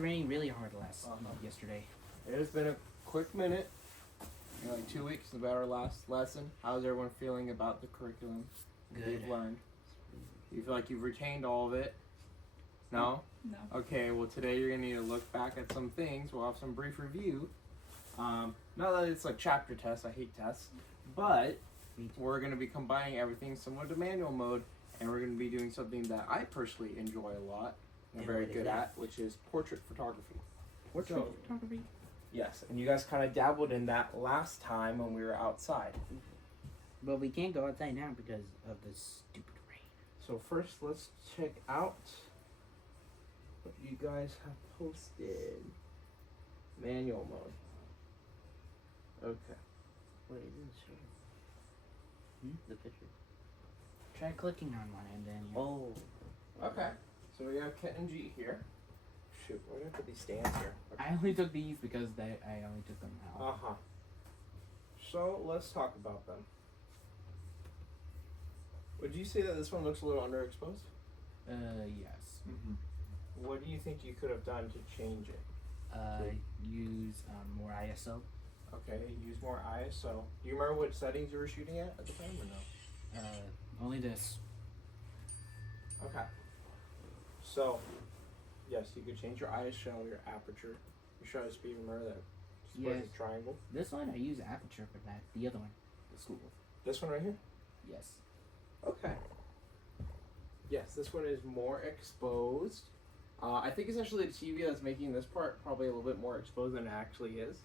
Raining really hard yesterday. It has been a quick minute. Like 2 weeks about our last lesson. How's everyone feeling about the curriculum that you've learned? You feel like you've retained all of it? No? No. Okay, well today you're going to need to look back at some things. We'll have some brief review. Not that it's like chapter tests, I hate tests, but we're going to be combining everything somewhat to manual mode, and we're going to be doing something that I personally enjoy a lot and very good at, which is portrait photography. Portrait photography? Yes, and you guys kind of dabbled in that last time when we were outside. But we can't go outside now because of the stupid rain. So first, let's check out what you guys have posted. Manual mode. Okay. What is it? The picture. Try clicking on one and then you... Oh. Okay. So we have Kent and G here. Shoot, we're gonna put these stands here. Okay. I only took these because I only took them out. Uh-huh. So let's talk about them. Would you say that this one looks a little underexposed? Yes. Mm-hmm. What do you think you could have done to change it? Use more ISO. Okay, use more ISO. Do you remember what settings you were shooting at the time or no? Only this. Okay. So, yes, you could change your ISO, your aperture, your shutter speed. Remember that Yes. triangle? This one I use aperture for that. The other one, the school. This one right here? Yes. Okay. Yes, this one is more exposed. I think it's actually the TV that's making this part probably a little bit more exposed than it actually is.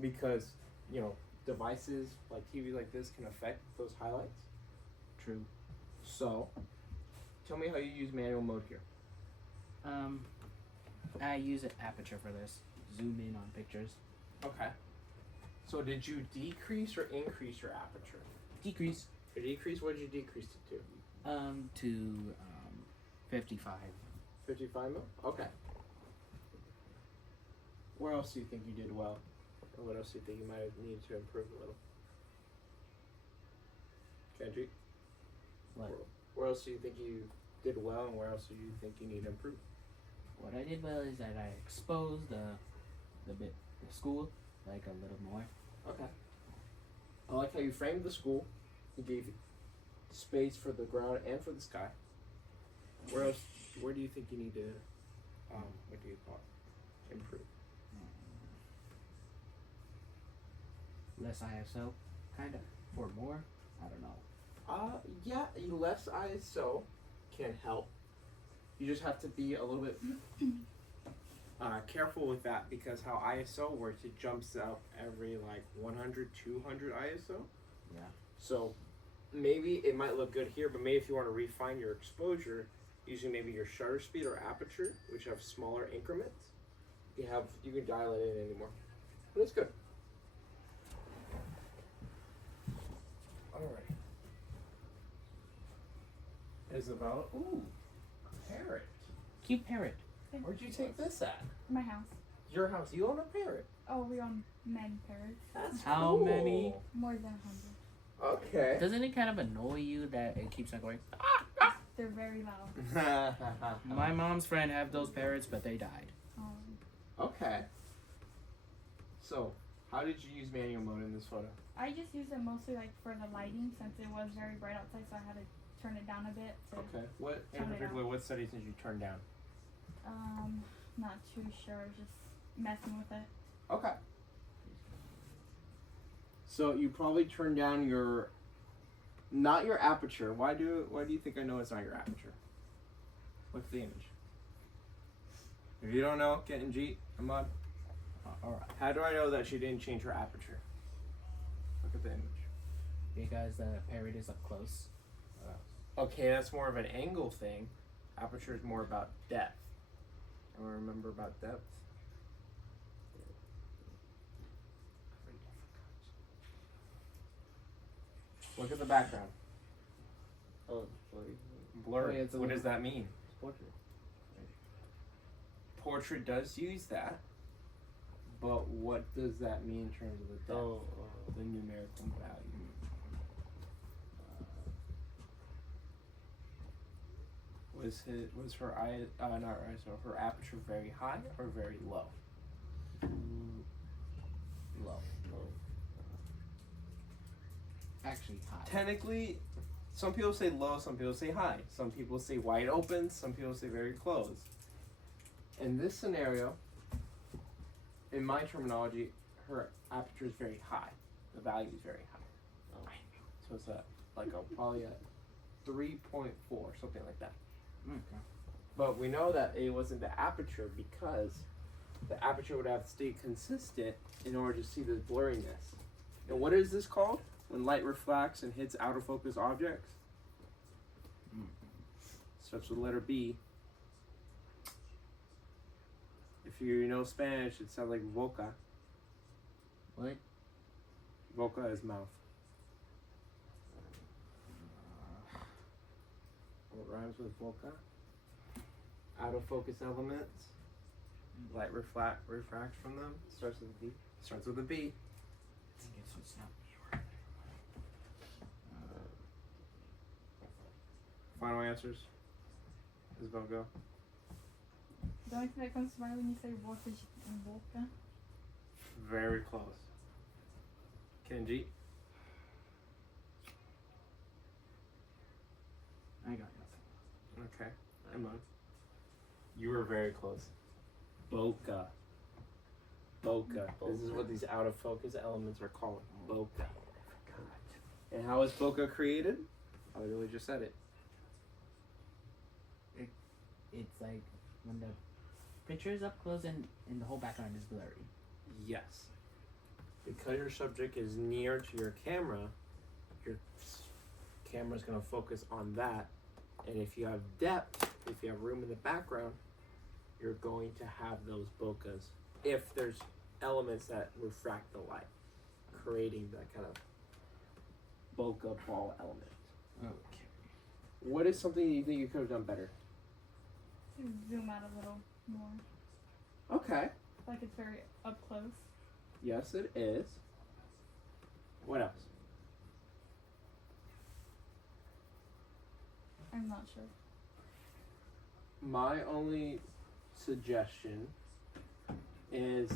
Because, you know, devices like TV like this can affect those highlights. True. So, tell me how you use manual mode here. I use an aperture for this. Zoom in on pictures. Okay. So did you decrease or increase your aperture? Decrease. Your decrease, what did you decrease it to? To 55. 55 mil? Okay. Where else do you think you did well? Or what else do you think you might have needed to improve a little? Kendrick? What? Where else do you think you did well, and where else do you think you need to improve? What I did well is that I exposed the school like a little more. Okay. I like how you framed the school. You gave space for the ground and for the sky. Where else? Where do you think you need to? What do you call it? Improve. Less ISO, kind of, or more. I don't know. Yeah, less ISO can help. You just have to be a little bit careful with that, because how ISO works, it jumps up every like 100, 200 ISO. Yeah. So maybe it might look good here, but maybe if you want to refine your exposure, using maybe your shutter speed or aperture, which have smaller increments, you can dial it in anymore. But it's good. Alright. Isabella, ooh, a parrot. Cute parrot. Where'd you take this at? My house. Your house. You own a parrot. Oh, we own many parrots. That's How cool. many? More than 100. Okay. Doesn't it kind of annoy you that it keeps on going? They're very loud. My mom's friend have those parrots, but they died. Okay. So, how did you use manual mode in this photo? I just used it mostly like for the lighting, since it was very bright outside, so I had to turn it down a bit. Okay. What in Turn it particular? What settings did you turn down? Not too sure. Just messing with it. Okay. So you probably turned down not your aperture. Why do you think I know it's not your aperture? Look at the image. If you don't know, get in G. I'm on. Alright. How do I know that she didn't change her aperture? Look at the image. Because the parrot is up close. Okay, that's more of an angle thing. Aperture is more about depth. And remember about depth? Look at the background. Oh, Blurry. Oh, yeah, What does that mean? portrait. Portrait does use that, but what does that mean in terms of the depth? The numerical value. Was her eye not ISO, her aperture very high or very low? Low. Actually, high. Technically, some people say low, some people say high. Some people say wide open, some people say very closed. In this scenario, in my terminology, her aperture is very high. The value is very high. So it's probably a 3.4, something like that. Okay. But we know that it wasn't the aperture because the aperture would have to stay consistent in order to see the blurriness. And what is this called? When light refracts and hits out of focus objects? Starts with the letter B. If you know Spanish, it sounds like boca. What? Boca is mouth. What rhymes with boca? Out of focus elements. Light refracts from them. Starts with a B. Starts with a B. I guess it's not me. Final answers. Isabel, go. The only thing that comes to mind when you say voltage and volca. Very close. Kenji. I got nothing. Okay. Emma. You were very close. Bokeh. Bokeh. This is what these out of focus elements are called. Bokeh. And how is bokeh created? I literally just said it. It's like when the picture is up close and the whole background is blurry. Yes. Because your subject is near to your camera's going to focus on that. And if you have depth, if you have room in the background, you're going to have those bokehs. If there's elements that refract the light, creating that kind of bokeh ball element. Okay. What is something you think you could have done better? Zoom out a little more. Okay. Like it's very up close. Yes, it is. What else? I'm not sure. My only suggestion is,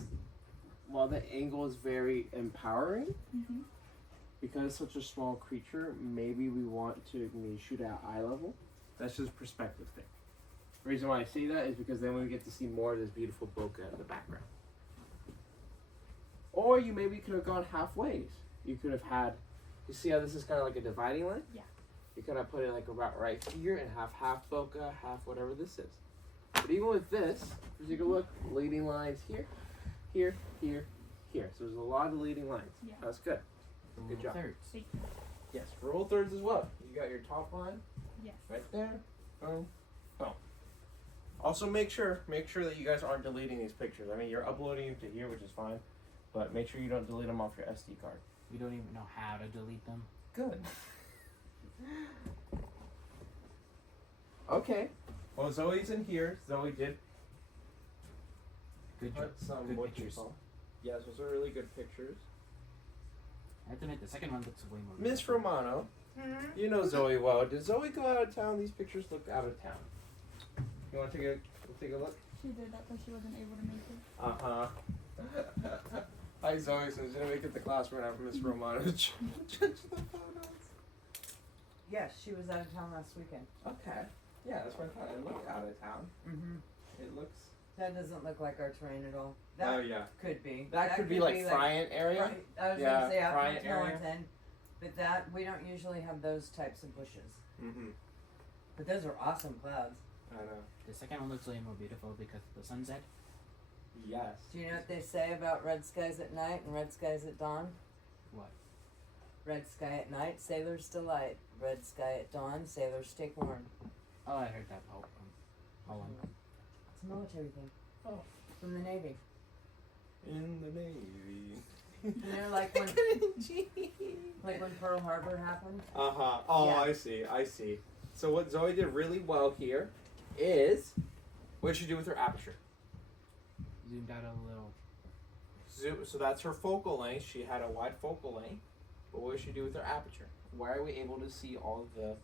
while the angle is very empowering, Mm-hmm. because it's such a small creature, maybe we want to maybe shoot at eye level. That's just a perspective thing. The reason why I say that is because then we get to see more of this beautiful bokeh in the background. Or you maybe could have gone halfways. You could have had, you see how this is kind of like a dividing line? Yeah. You could have put it like about right here and have half bokeh, half whatever this is. But even with this, if you take a look, leading lines here, here, here, here. So there's a lot of leading lines. Yeah. That's good. Good job. Thirds. Yes, rule thirds as well. You got your top line Yes. right there. Boom. Boom. Also make sure that you guys aren't deleting these pictures. I mean, you're uploading them to here, which is fine, but make sure you don't delete them off your SD card. We don't even know how to delete them. Good. Okay. Well, Zoe's in here. Zoe did Good job. put some Good what you pictures. call- Yes, those are really good pictures. I have to admit, the second one looks way more. Miss beautiful. Romano, you know Zoe well. Did Zoe go out of town? These pictures look out of town. You want to take a look? She did that, but she wasn't able to make it. Hi Zoe, so didn't make it to class. We're gonna have Miss Romano judge the photos. Yes, she was out of town last weekend. Okay. Yeah, that's what I thought. It looked out of town. Mm-hmm. It looks. That doesn't look like our terrain at all. That Oh yeah. could be. That could be like Friant area. Right, I was Yeah, gonna say out Friant in area. Torrington, but that we don't usually have those types of bushes. Mm-hmm. But those are awesome clouds. I know. The second one looks way more beautiful because of the sunset. Yes. Do you know what they say about red skies at night and red skies at dawn? What? Red sky at night, sailors delight. Red sky at dawn, sailors take warm. Oh, I heard that. How long? It's a military thing. Oh. From the Navy. In the Navy. You know, like when Pearl Harbor happened. Uh-huh. Oh, Yeah. I see. So what Zoe did really well here is, what did she do with her aperture? Zoomed out a little. So that's her focal length. She had a wide focal length. But what did she do with her aperture? Why are we able to see all of the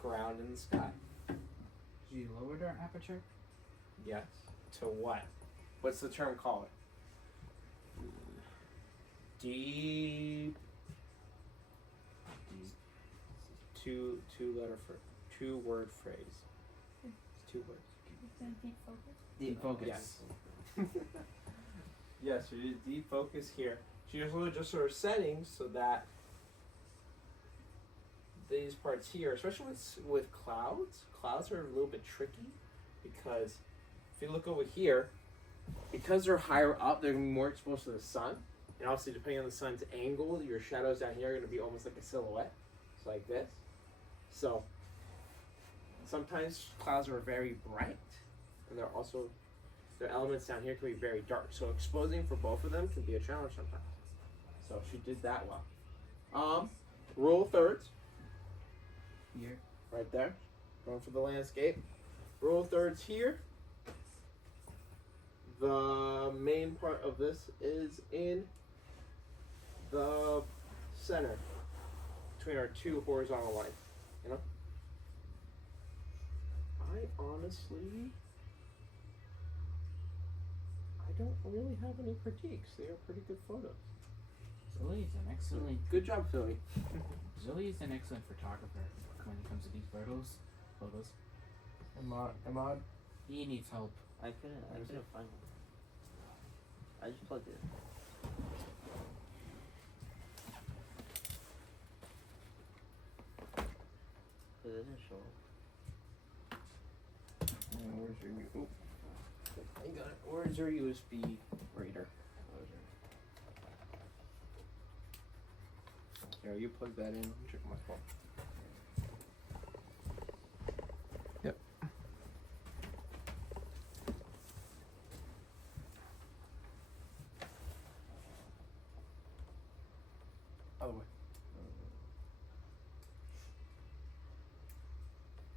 ground in the sky? You lowered our aperture? Yes. To what? What's the term called? Deep. Two word phrase. It's 2 words. It's in deep focus. Deep focus. Yes. Yes, we did deep focus here. She just really just sort of settings so that these parts here, especially with clouds are a little bit tricky because if you look over here, because they're higher up, they're gonna be more exposed to the sun, and obviously depending on the sun's angle, your shadows down here are gonna be almost like a silhouette, so like this. So sometimes clouds are very bright, and their elements down here can be very dark. So exposing for both of them can be a challenge sometimes. So she did that well. Rule of thirds. Here. Right there. Going for the landscape. Rule of thirds here. The main part of this is in the center between our 2 horizontal lines. You know? I don't really have any critiques. They are pretty good photos. Zoe is an excellent. Good job, Philly. Zoe is an excellent photographer when it comes to these photos. Ahmad? He needs help. I couldn't find one. I just plugged it. It doesn't show up. Where's your I got it. Where's your USB reader? Here, you plug that in. Let me check my phone. Yep. Other way.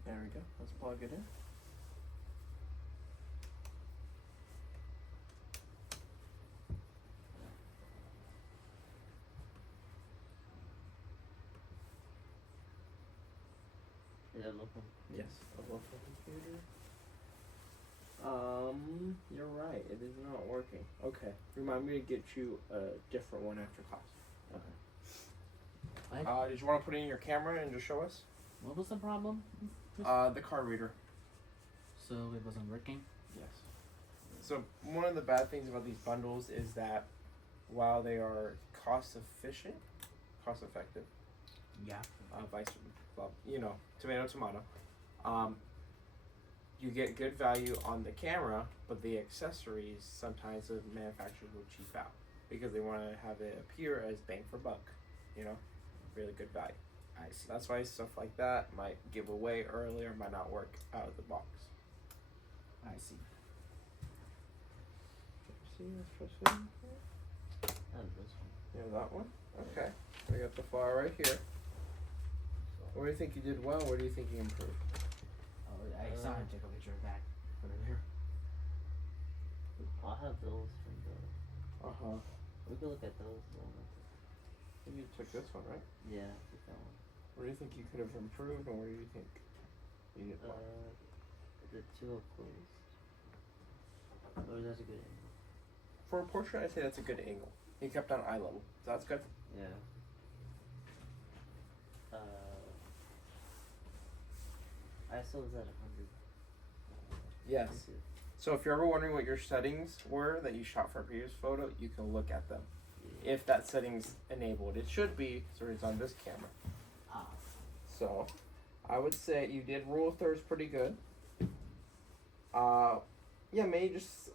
There we go. Let's plug it in. Is it local? Yes, a local computer. You're right. It is not working. Okay, remind me to get you a different one after class. Okay. Did you want to put in your camera and just show us? What was the problem? The card reader. So it wasn't working? Yes. So one of the bad things about these bundles is that while they are cost effective, Yeah. tomato, you get good value on the camera, but the accessories sometimes the manufacturers will cheap out because they want to have it appear as bang for buck, really good value. I see. That's why stuff like that might give away early or might not work out of the box. I see. See, let's press in. And this one. Yeah, that one. Okay, we got the file right here. Where do you think you did well? Where do you think you improved? Oh, I saw him take a picture of that earlier. I'll have those from the. We can look at those. You took this one, right? Yeah, I took that one. Where do you think you could have improved, and where do you think you did well? The 2 up close. Oh, that's a good angle. For a portrait, I'd say that's a good angle. He kept on eye level, so that's good. Yeah. ISO is at 100. Yes. So if you're ever wondering what your settings were that you shot for a previous photo, you can look at them. Yeah. If that setting's enabled, it should be. So it's on this camera. Ah. So, I would say you did rule of thirds pretty good. Yeah, maybe just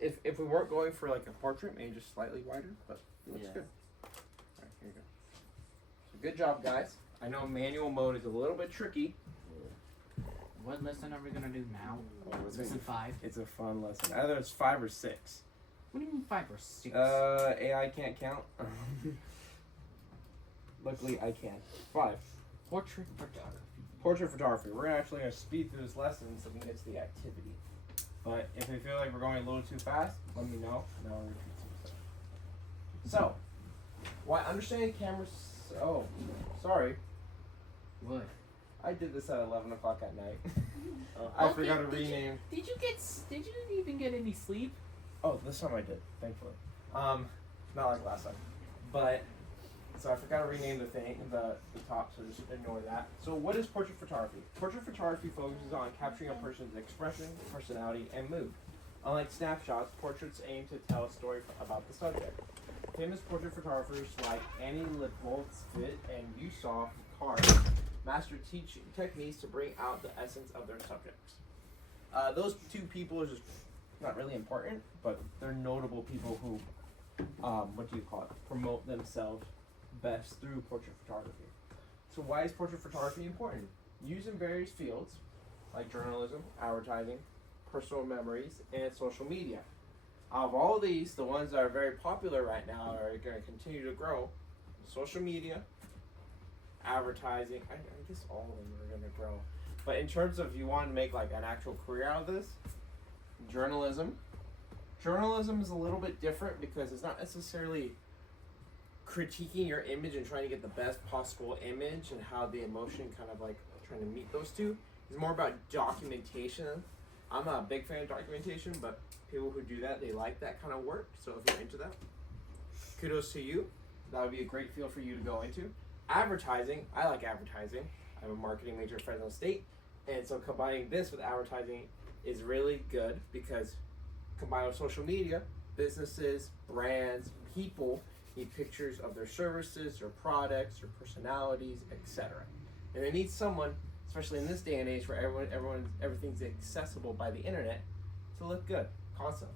if we weren't going for like a portrait, maybe just slightly wider, but it looks good. All right, here you go. So good job, guys. I know manual mode is a little bit tricky. What lesson are we gonna do now? Oh, Is lesson 5? It's a fun lesson. Either it's 5 or 6. What do you mean 5 or 6? AI can't count. Luckily, I can. 5. Portrait photography. Portrait photography. We're actually going to speed through this lesson so we can get to the activity. But if we feel like we're going a little too fast, let me know. And I'll repeat some stuff. So, why understanding cameras... Oh, sorry. What? I did this at 11 o'clock at night. Oh. I Okay, forgot to did you- rename. Did you even get any sleep? Oh, this time I did, thankfully. Not like last time. But, so I forgot to rename the top, so just ignore that. So what is portrait photography? Portrait photography focuses on capturing a person's expression, personality, and mood. Unlike snapshots, portraits aim to tell a story about the subject. Famous portrait photographers like Annie Leibovitz and Yusuf Kari master teaching techniques to bring out the essence of their subjects. Those two people are just not really important, but they're notable people who, promote themselves best through portrait photography. So why is portrait photography important? Used in various fields like journalism, advertising, personal memories, and social media. Out of all of these, the ones that are very popular right now are going to continue to grow. Social media, advertising, I guess all of them are going to grow. But in terms of you want to make like an actual career out of this, journalism. Journalism is a little bit different because it's not necessarily critiquing your image and trying to get the best possible image and how the emotion kind of like trying to meet those two. It's more about documentation. I'm not a big fan of documentation, but people who do that, they like that kind of work. So if you're into that, kudos to you. That would be a great field for you to go into. Advertising, I like advertising. I'm a marketing major at Fresno State. And so combining this with advertising is really good because combined with social media, businesses, brands, people need pictures of their services, their products, their personalities, etc. And they need someone, especially in this day and age where everything's accessible by the internet, to look good constantly.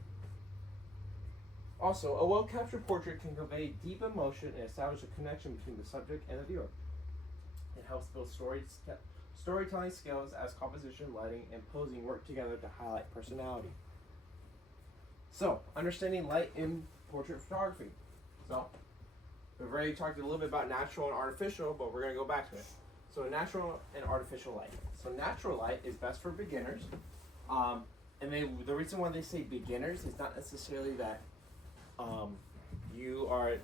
Also, a well-captured portrait can convey deep emotion and establish a connection between the subject and the viewer. It helps build storytelling skills as composition, lighting, and posing work together to highlight personality. So, understanding light in portrait photography. So, we've already talked a little bit about natural and artificial, but we're going to go back to it. So, natural and artificial light. So, natural light is best for beginners. The reason why they say beginners is not necessarily that you are,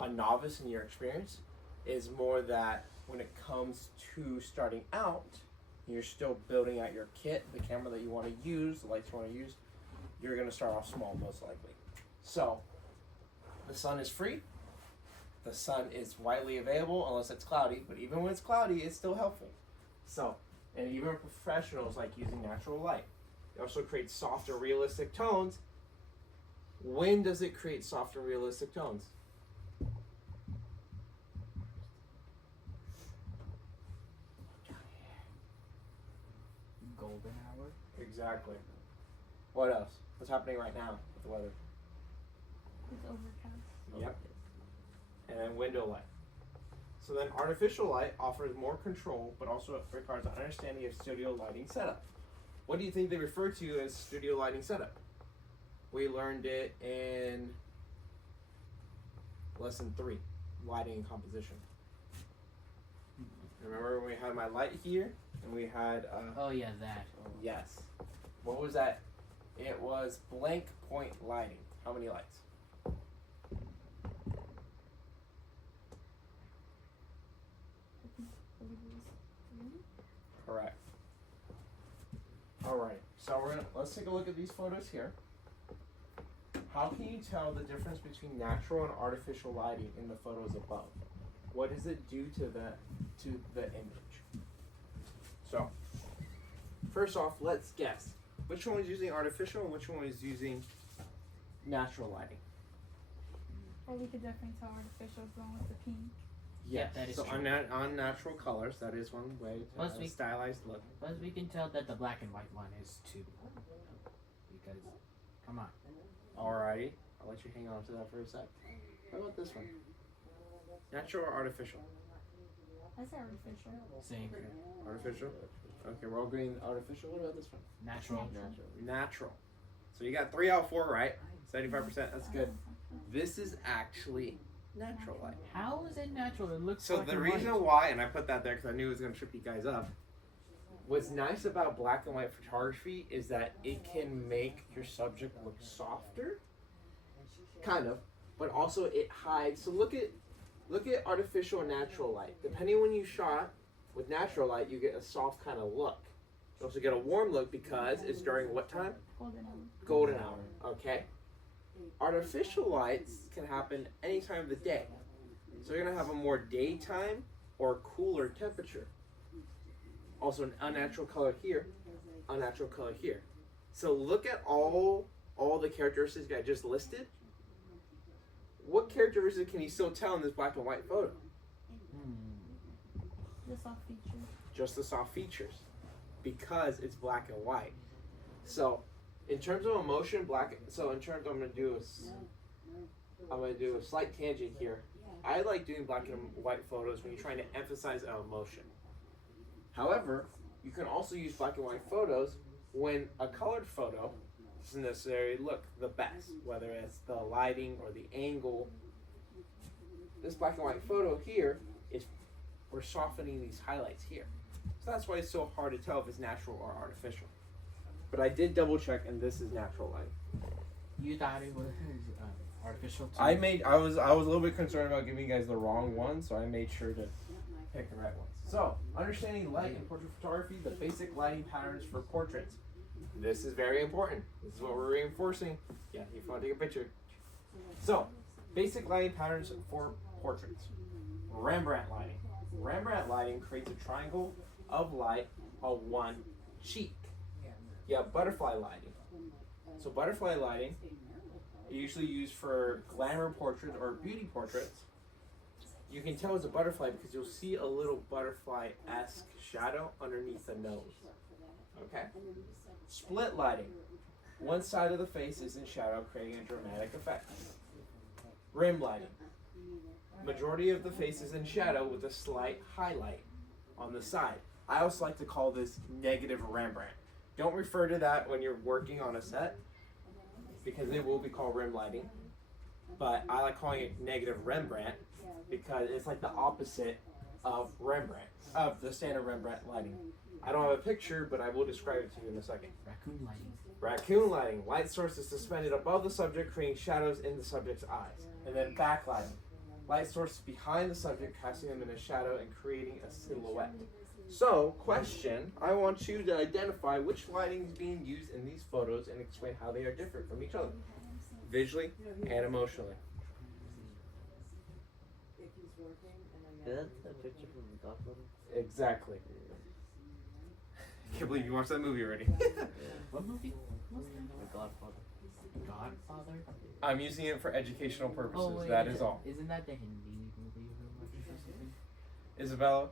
a novice in your experience. Is more that when it comes to starting out, you're still building out your kit, the camera that you want to use, the lights you want to use. You're going to start off small, most likely. So, the sun is free. The sun is widely available unless it's cloudy, but even when it's cloudy, it's still helpful. So, and even professionals like using natural light. It also creates softer, realistic tones. When does it create softer, realistic tones? Golden hour. Exactly. What else? What's happening right now with the weather? It's overcast. Yep. And then window light. So then artificial light offers more control, but also requires an understanding of studio lighting setup. What do you think they refer to as studio lighting setup? We learned it in lesson 3, lighting and composition. Remember when we had my light here and we had Oh yeah, that. Oh. yes. What was that? It was blank point lighting. How many lights? Correct. All right. So let's take a look at these photos here. How can you tell the difference between natural and artificial lighting in the photos above? What does it do to the image? So, first off, let's guess. Which one is using artificial and which one is using natural lighting? Well, we could definitely tell artificial is the one with the pink. Yeah, that is so true. on natural colors, that is one way to Plus have a stylized look. But we can tell that the black and white one is too. Because, come on. Alrighty, I'll let you hang on to that for a sec. How about this one? Natural or artificial? I say artificial. Same. Artificial? Okay, we're all agreeing artificial. What about this one? Natural. Natural. So you got 3 out of 4 right. 75%, that's good. This is actually natural light. How is it natural? It looks So black the and reason white. why, and I put that there because I knew it was going to trip you guys up, what's nice about black and white photography is that it can make your subject look softer, kind of, but also it hides. So look at artificial and natural light. Depending when you shot, with natural light, you get a soft kind of look. You also get a warm look because it's during what time? Golden hour. Golden hour, okay? Artificial lights can happen any time of the day. So you're gonna have a more daytime or cooler temperature. Also an unnatural color here, unnatural color here. So look at all the characteristics I just listed. What characteristics can you still tell in this black and white photo? The soft features. Just the soft features, because it's black and white. So in terms of emotion, I'm gonna do a slight tangent here. I like doing black and white photos when you're trying to emphasize an emotion. However, you can also use black and white photos when a colored photo doesn't necessarily look the best, whether it's the lighting or the angle. This black and white photo here we're softening these highlights here. So that's why it's so hard to tell if it's natural or artificial. But I did double check, and this is natural light. You thought it was artificial too? I was a little bit concerned about giving you guys the wrong one, so I made sure to pick the right ones. So, understanding light in portrait photography, the basic lighting patterns for portraits. This is very important. This is what we're reinforcing. Yeah, if you want to take a picture. So, basic lighting patterns for portraits. Rembrandt lighting. Rembrandt lighting creates a triangle of light on one cheek. You have butterfly lighting. So butterfly lighting is usually used for glamour portraits or beauty portraits. You can tell it's a butterfly because you'll see a little butterfly-esque shadow underneath the nose. Okay? Split lighting. One side of the face is in shadow, creating a dramatic effect. Rim lighting. Majority of the face is in shadow with a slight highlight on the side. I also like to call this negative Rembrandt. Don't refer to that when you're working on a set because it will be called rim lighting. But I like calling it negative Rembrandt because it's like the opposite of Rembrandt, of the standard Rembrandt lighting. I don't have a picture, but I will describe it to you in a second. Raccoon lighting. Raccoon lighting. Light source is suspended above the subject, creating shadows in the subject's eyes. And then backlighting. Light source behind the subject, casting them in a shadow and creating a silhouette. So, question, I want you to identify which lighting is being used in these photos and explain how they are different from each other, visually and emotionally. Is that the picture from the Godfather? Exactly. Can't believe you watched that movie already. What movie? What's that? The Godfather. Godfather? I'm using it for educational purposes, Oh, wait, that is all. Isn't that the Hindi movie or something? Isabella?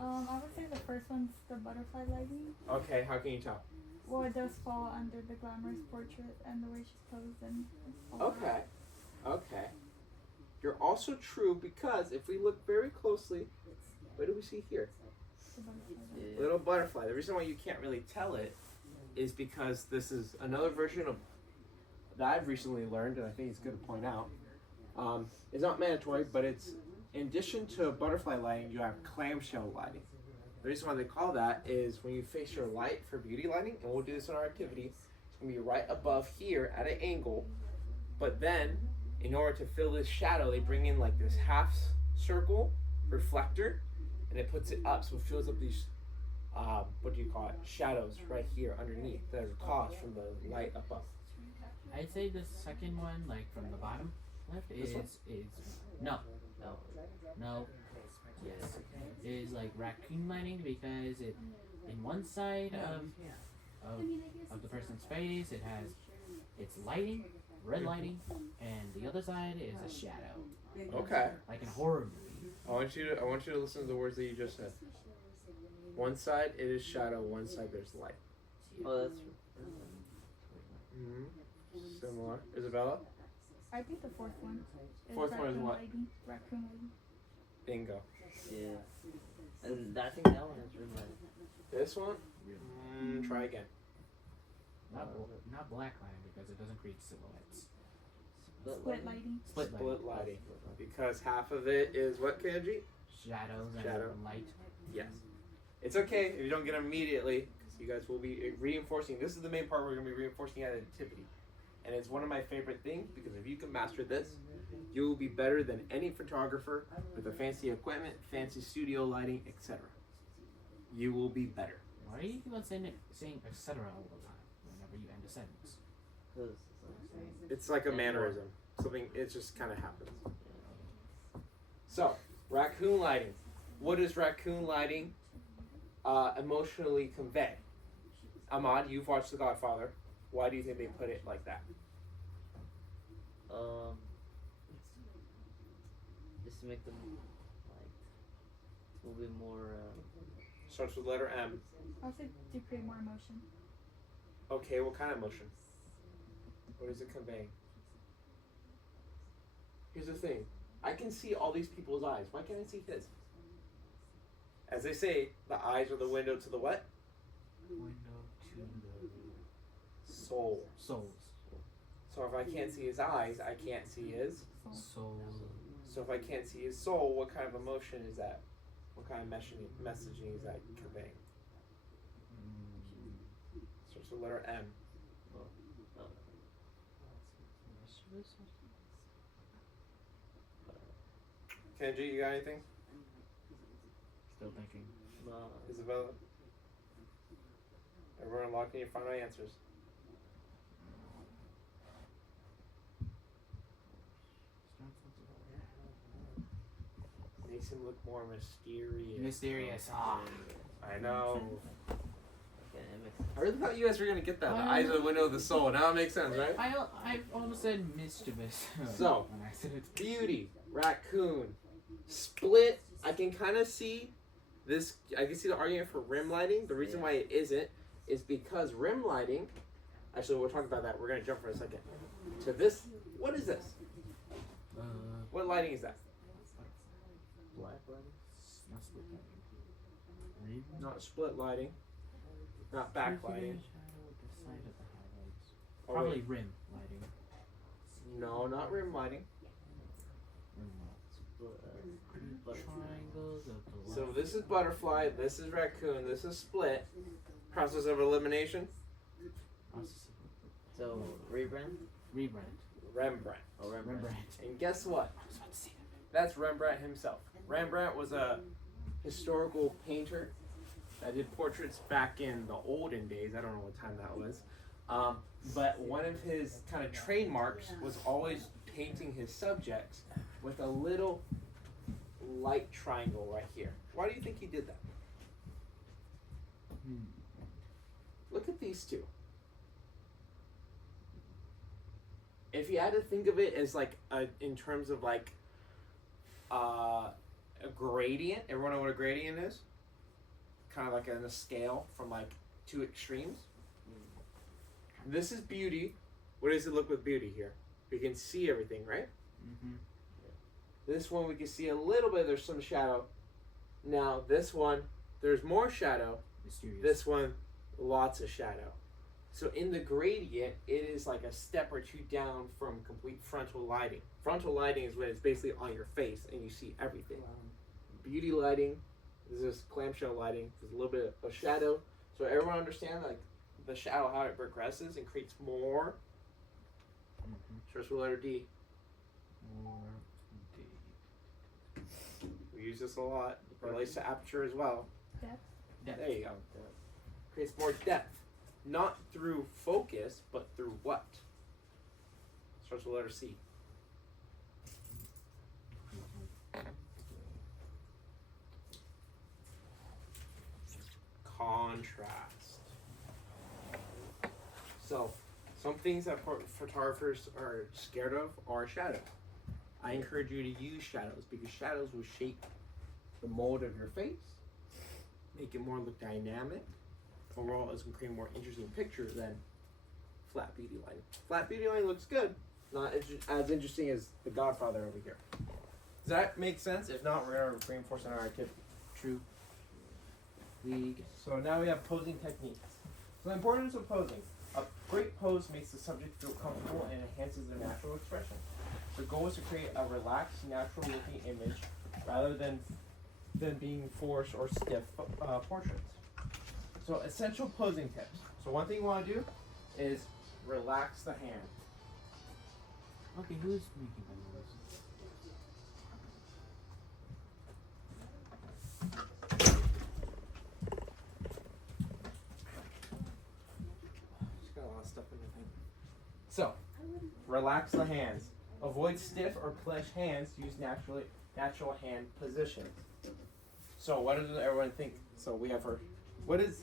I would say the first one's the butterfly lighting. Okay, how can you tell? Well, it does fall under the glamorous portrait and the way she's posed and all Okay, that. okay. You're also true because if we look very closely, what do we see here? The butterfly lighting. Yeah. Little butterfly. The reason why you can't really tell it is because this is another version of that I've recently learned, and I think it's good to point out. It's not mandatory, but it's in addition to butterfly lighting, you have clamshell lighting. The reason why they call that is when you face your light for beauty lighting, and we'll do this in our activity, it's going to be right above here at an angle, but then in order to fill this shadow, they bring in like this half circle reflector, and it puts it up, so it fills up these, shadows right here underneath that are caused from the light above. I'd say the second one, like from the bottom left, This one? is no. Yes, is like raccoon lighting because it in one side of the person's face it has it's lighting, red lighting, and the other side is a shadow, Okay. like in a horror movie. I want you to listen to the words that you just said. One side it is shadow, one side there's light. Oh, that's Similar. Isabella? I think the fourth one. Fourth one is raccoon what? lighting. Raccoon lighting. Bingo. yeah. And I think that one is rim lighting. This one? Try again. Not black lighting because it doesn't create silhouettes. Split lighting. Split lighting. Split lighting. Because half of it is what, Kanji? Shadows and Shadow. light. Yes. It's okay if you don't get them immediately, because you guys will be reinforcing. This is the main part we're going to be reinforcing at activity. And it's one of my favorite things, because if you can master this, you will be better than any photographer with a fancy equipment, fancy studio lighting, etc. you will be better. Why do you keep on saying etc. all the time whenever you end a sentence? Because It's like a mannerism. Something, it just kind of happens. So, raccoon lighting. What does raccoon lighting emotionally convey? Ahmad, you've watched The Godfather. Why do you think they put it like that? Just to make them like a little bit more. Starts with letter M. I'll say to create more emotion. Okay, what kind of emotion? What is it conveying? Here's the thing. I can see all these people's eyes. Why can't I see his? As they say, the eyes are the window to the what? Window to the Soul. souls. So if I can't see his eyes, I can't see his. Soul. So if I can't see his soul, what kind of emotion is that? What kind of messaging is that conveying? Starts with letter M. Kenji, you got anything? Still thinking. Isabella? Everyone lock in your final answers. Makes him look more mysterious. Mysterious. Ah. I know. Okay, it makes sense. I really thought you guys were gonna get that. The eyes are the window of the soul. Now it makes sense, right? I almost said mischievous. So, when I said it. beauty, raccoon, split. I can kind of see this. I can see the argument for rim lighting. The reason why it isn't is because rim lighting. Actually, we'll talk about that. We're gonna jump for a second to this. What is this? What lighting is that? Black lighting. Not split lighting. Not split lighting. Not backlighting. Probably rim lighting. No, not rim lighting. Triangles of the So this is butterfly. This is raccoon. This is split. Process of elimination. So rebrand. Rembrandt. Oh, Rembrandt. And guess what? I was about to say that. That's Rembrandt himself. Rembrandt was a historical painter that did portraits back in the olden days. I don't know what time that was. But one of his kind of trademarks was always painting his subjects with a little light triangle right here. Why do you think he did that? Look at these two. If you had to think of it as like in terms of like a gradient, everyone know what a gradient is? Kind of like on a scale from like two extremes. This is beauty. What does it look with beauty here? We can see everything, right? Mm-hmm. This one we can see a little bit, there's some shadow. Now this one, there's more shadow. Mysterious. This one, lots of shadow. So in the gradient, it is like a step or two down from complete frontal lighting. Frontal lighting is when it's basically on your face and you see everything. Beauty lighting, this is clamshell lighting. There's a little bit of shadow. So everyone understand like the shadow, how it progresses and creates more. Starts with letter D. More D. We use this a lot. It relates to aperture as well. Depth. There you go. Creates more depth. Not through focus, but through what? Starts with letter C. Contrast. So, some things that photographers are scared of are shadows. I encourage you to use shadows because shadows will shape the mold of your face, make it more look dynamic. Overall, it's going to create a more interesting picture than flat beauty lighting. Flat beauty lighting looks good, not as interesting as The Godfather over here. Does that make sense? If not, we're going to reinforce our activity. True. So now we have posing techniques. So the importance of posing. A great pose makes the subject feel comfortable and enhances their natural expression. The goal is to create a relaxed, natural-looking image rather than being forced or stiff portraits. So essential posing tips. So one thing you want to do is relax the hand. Okay, who's making the noise? Relax the hands. Avoid stiff or clenched hands. Use natural hand positions. So what does everyone think? So we have her. What is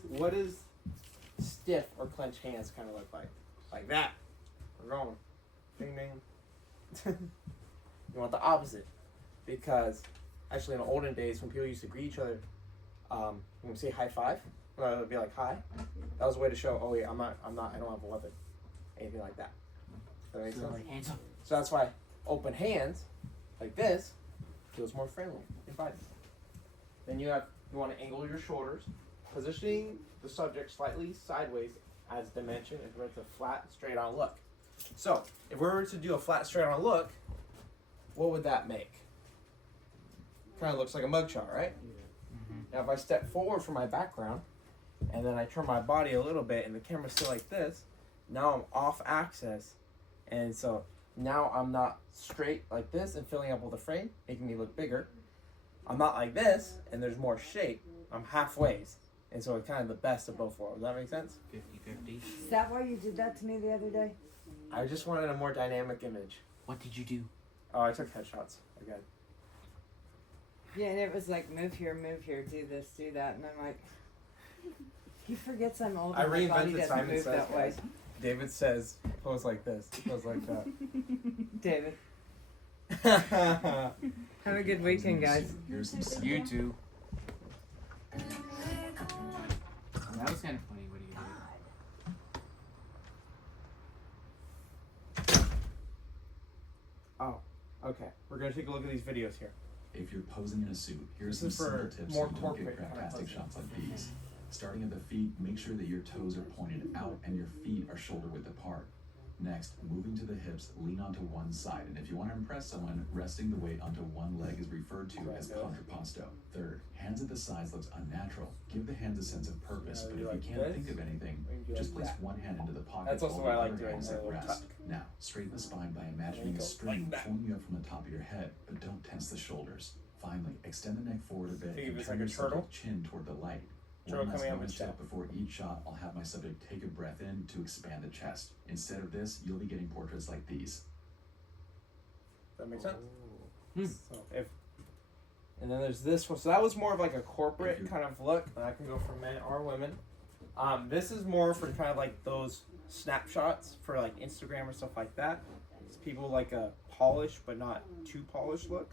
stiff or clenched hands kind of look like? Like that. We're going. Ding ding. You want the opposite, because actually in the olden days when people used to greet each other, when we say high five, it would be like hi. That was a way to show, oh yeah, I don't have a weapon, anything like that. Does that make sense? Like hands up. So that's why open hands, like this, feels more friendly, inviting. Then you want to angle your shoulders, positioning the subject slightly sideways as dimension and towards a flat, straight on look. So if we were to do a flat, straight on look, what would that make? Kind of looks like a mugshot, right? Now if I step forward from my background, and then I turn my body a little bit, and the camera's still like this, now I'm off axis, and so now I'm not straight like this and filling up with the frame, making me look bigger. I'm not like this, and there's more shape. I'm halfways, and so it's kind of the best of both worlds. Does that make sense? 50-50. Is that why you did that to me the other day? I just wanted a more dynamic image. What did you do? Oh, I took headshots again. Yeah, and it was like, move here, do this, do that, and I'm like, he forgets I'm old. I and my body reinvented doesn't Simon move Says, that way. guys. David says, pose like this, pose like that. David, have a good weekend, guys. You too. That was kind of funny. What do you do? Oh, okay. We're gonna take a look at these videos here. If you're posing in a suit, here's This some is for simple tips more so you don't corporate get kind of craptastic posing. shots like these. Starting at the feet, make sure that your toes are pointed out and your feet are shoulder width apart. Next, moving to the hips, lean onto one side, and if you want to impress someone, resting the weight onto one leg is referred to as contrapposto. Third, hands at the sides looks unnatural. Give the hands a sense of purpose, but if like you can't this, think of anything, or you do just like place that. one hand into the pocket That's also while what I the like other doing, hand's a at little rest. tuck. Now, straighten the spine by imagining go a string like that. pulling you up from the top of your head, but don't tense the shoulders. Finally, extend the neck forward a bit Think of and it turn like a your turtle? subject's chin toward the light. Turtle One last coming up bonus his tip: before each shot, I'll have my subject take a breath in to expand the chest. Instead of this, you'll be getting portraits like these. Does that make sense? So and then there's this one. So that was more of like a corporate kind of look, and that can go for men or women. This is more for kind of like those snapshots for like Instagram or stuff like that. It's people like a polished but not too polished look.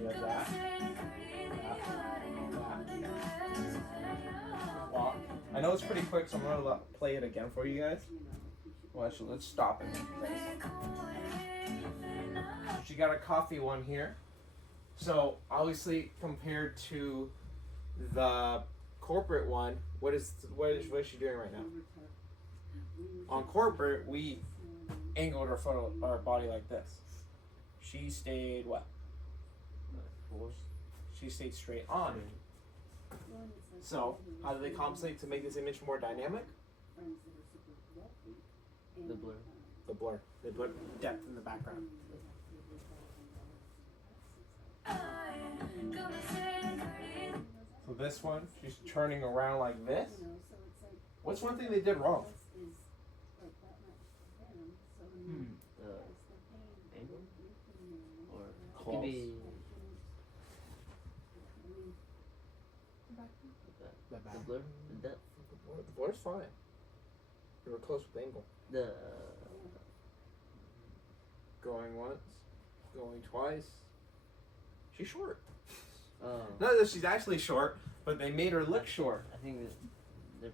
You have that. Walk. I know it's pretty quick, so I'm gonna play it again for you guys. Well, actually, let's stop it. She got a coffee one here. So obviously, compared to the corporate one, what is she doing right now? On corporate, we angled our body like this. She stayed what? She stayed straight on. So, how do they compensate to make this image more dynamic? The blur. The blur. They put depth in the background. So this one, she's turning around like this. What's one thing they did wrong? Angle? Or Close. could be the blur, the depth, The blur's fine. You were close with the angle. the Going once, going twice. She's short. oh, Not that she's actually short, but they made her look short. I think that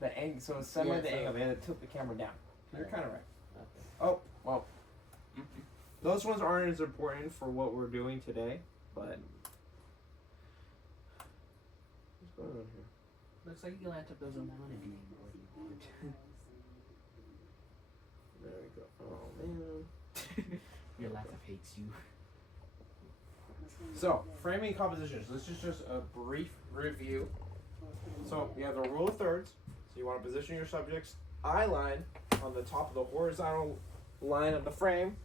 The angle, so it's similar to the Yeah, so- angle. They had to tilt the camera down. You're kind of right. okay. Oh, well. Those ones aren't as important for what we're doing today, but. What's going on here? Looks like you'll have to those on if you want. There we go. Oh, man. Your laptop hates you. So, framing compositions. This is just a brief review. So, you have the rule of thirds. So, you want to position your subject's eye line on the top of the horizontal line of the frame,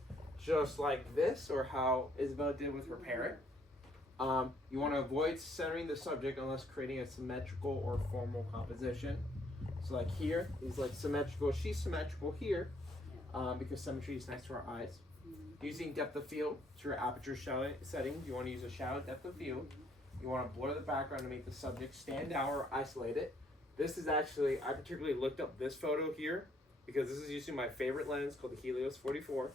just like this, or how Isabel did with her parrot. You want to avoid centering the subject unless creating a symmetrical or formal composition. So like here, he's like symmetrical. She's symmetrical here because symmetry is nice to our eyes. Using depth of field to your aperture settings, you want to use a shallow depth of field. You want to blur the background to make the subject stand out or isolate it. This is actually, I particularly looked up this photo here because this is using my favorite lens called the Helios 44.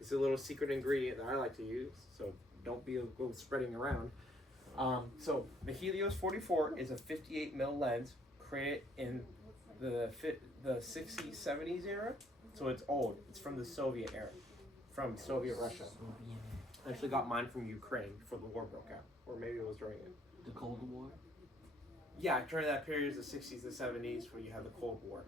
It's a little secret ingredient that I like to use, so don't go spreading around. So the Helios 44 is a 58mm lens created in the 60s, 70s era. So it's old. It's from the Soviet era, from Soviet Russia. I actually got mine from Ukraine before the war broke out, or maybe it was during it. The Cold War? Yeah, during that period, the 60s and 70s, where you had the Cold War.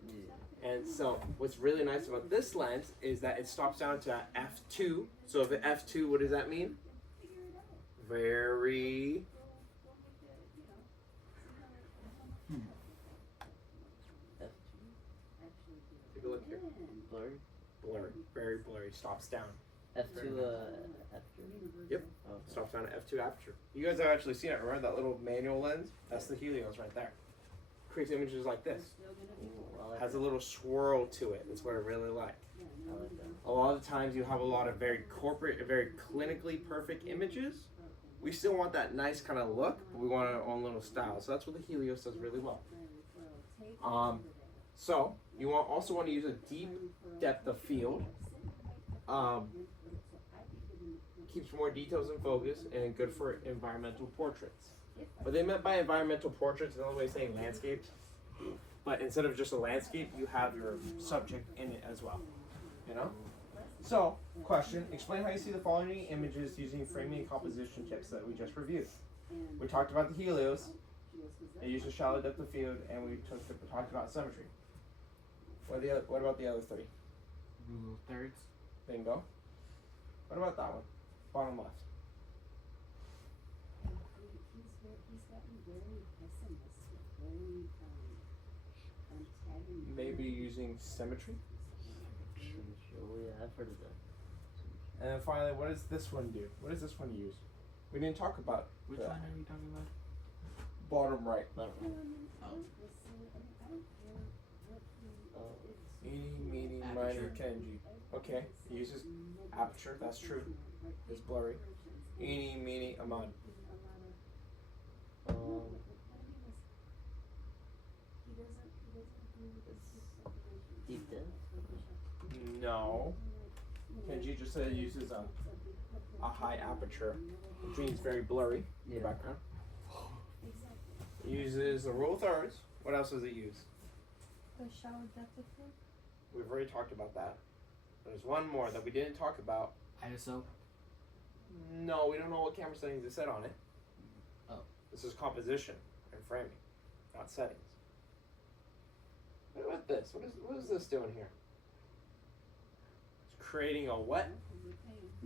And so, what's really nice about this lens is that it stops down to f2. So, if at f2, what does that mean? Very. Take a look here. Blurry? Blurry. Very blurry. Stops down. F2 aperture? Yep. Okay. Stops down at f2 aperture. You guys have actually seen it. Remember that little manual lens? That's the Helios right there. Creates images like this. Ooh, I like Has that. a little swirl to it. That's what I really like. I like that. A lot of the times you have a lot of very corporate, very clinically perfect images. We still want that nice kind of look, but we want our own little style. So that's what the Helios does really well. So you also want to use a deep depth of field. Keeps more details in focus and good for environmental portraits. What they meant by environmental portraits is another way of saying landscapes. But instead of just a landscape, you have your subject in it as well. You know? So, question, explain how you see the following images using framing and composition tips that we just reviewed. We talked about the Helios, they used a shallow depth of field, and we talked about symmetry. What about the other three? Rule of thirds. Bingo. What about that one? Bottom left. Maybe using symmetry. Oh yeah, I've heard of that. And then finally, what does this one do? What does this one use? We didn't talk about Which the one are we talking about? bottom right. Oh. Eeny, meeny, miny, Aperture. Kenji. Okay, he uses aperture, that's true. It's blurry. Eeny, meeny, amon. Deep depth? No. Kenji just said it uses a high aperture, which means very blurry in the Yeah. background. It uses a rule of thirds. What else does it use? The shallow depth of field. We've already talked about that. There's one more that we didn't talk about. ISO. No, we don't know what camera settings it said on it. Oh. This is composition and framing, not settings. What about this? What is this doing here? It's creating a what?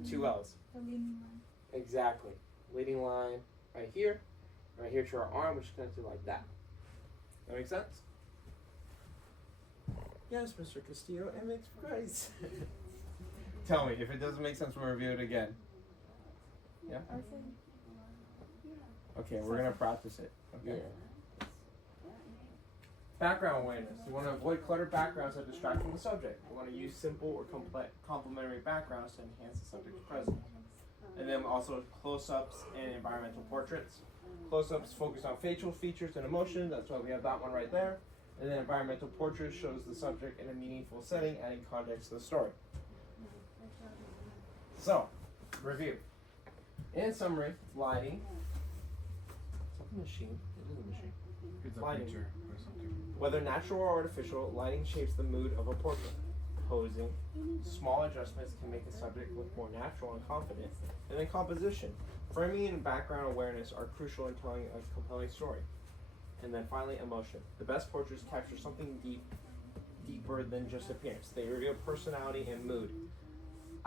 Two L's. The leading line. Exactly. Leading line right here to our arm, which is connected like that. That makes sense? Yes, Mr. Castillo, it makes great sense. Tell me, if it doesn't make sense, we'll review it again. Yeah? I would say Okay, we're gonna practice it. Okay. Yeah. Background awareness. You want to avoid cluttered backgrounds that distract from the subject. You want to use simple or complementary backgrounds to enhance the subject's presence. And then also close-ups and environmental portraits. Close-ups focus on facial features and emotion. That's why we have that one right there. And then environmental portraits shows the subject in a meaningful setting, adding context to the story. So, review. In summary, lighting. It's a machine. It is a machine. It's a Lighting. picture or something. Whether natural or artificial, lighting shapes the mood of a portrait. Posing, small adjustments can make a subject look more natural and confident. And then composition. Framing and background awareness are crucial in telling a compelling story. And then finally, emotion. The best portraits capture something deeper than just appearance. They reveal personality and mood.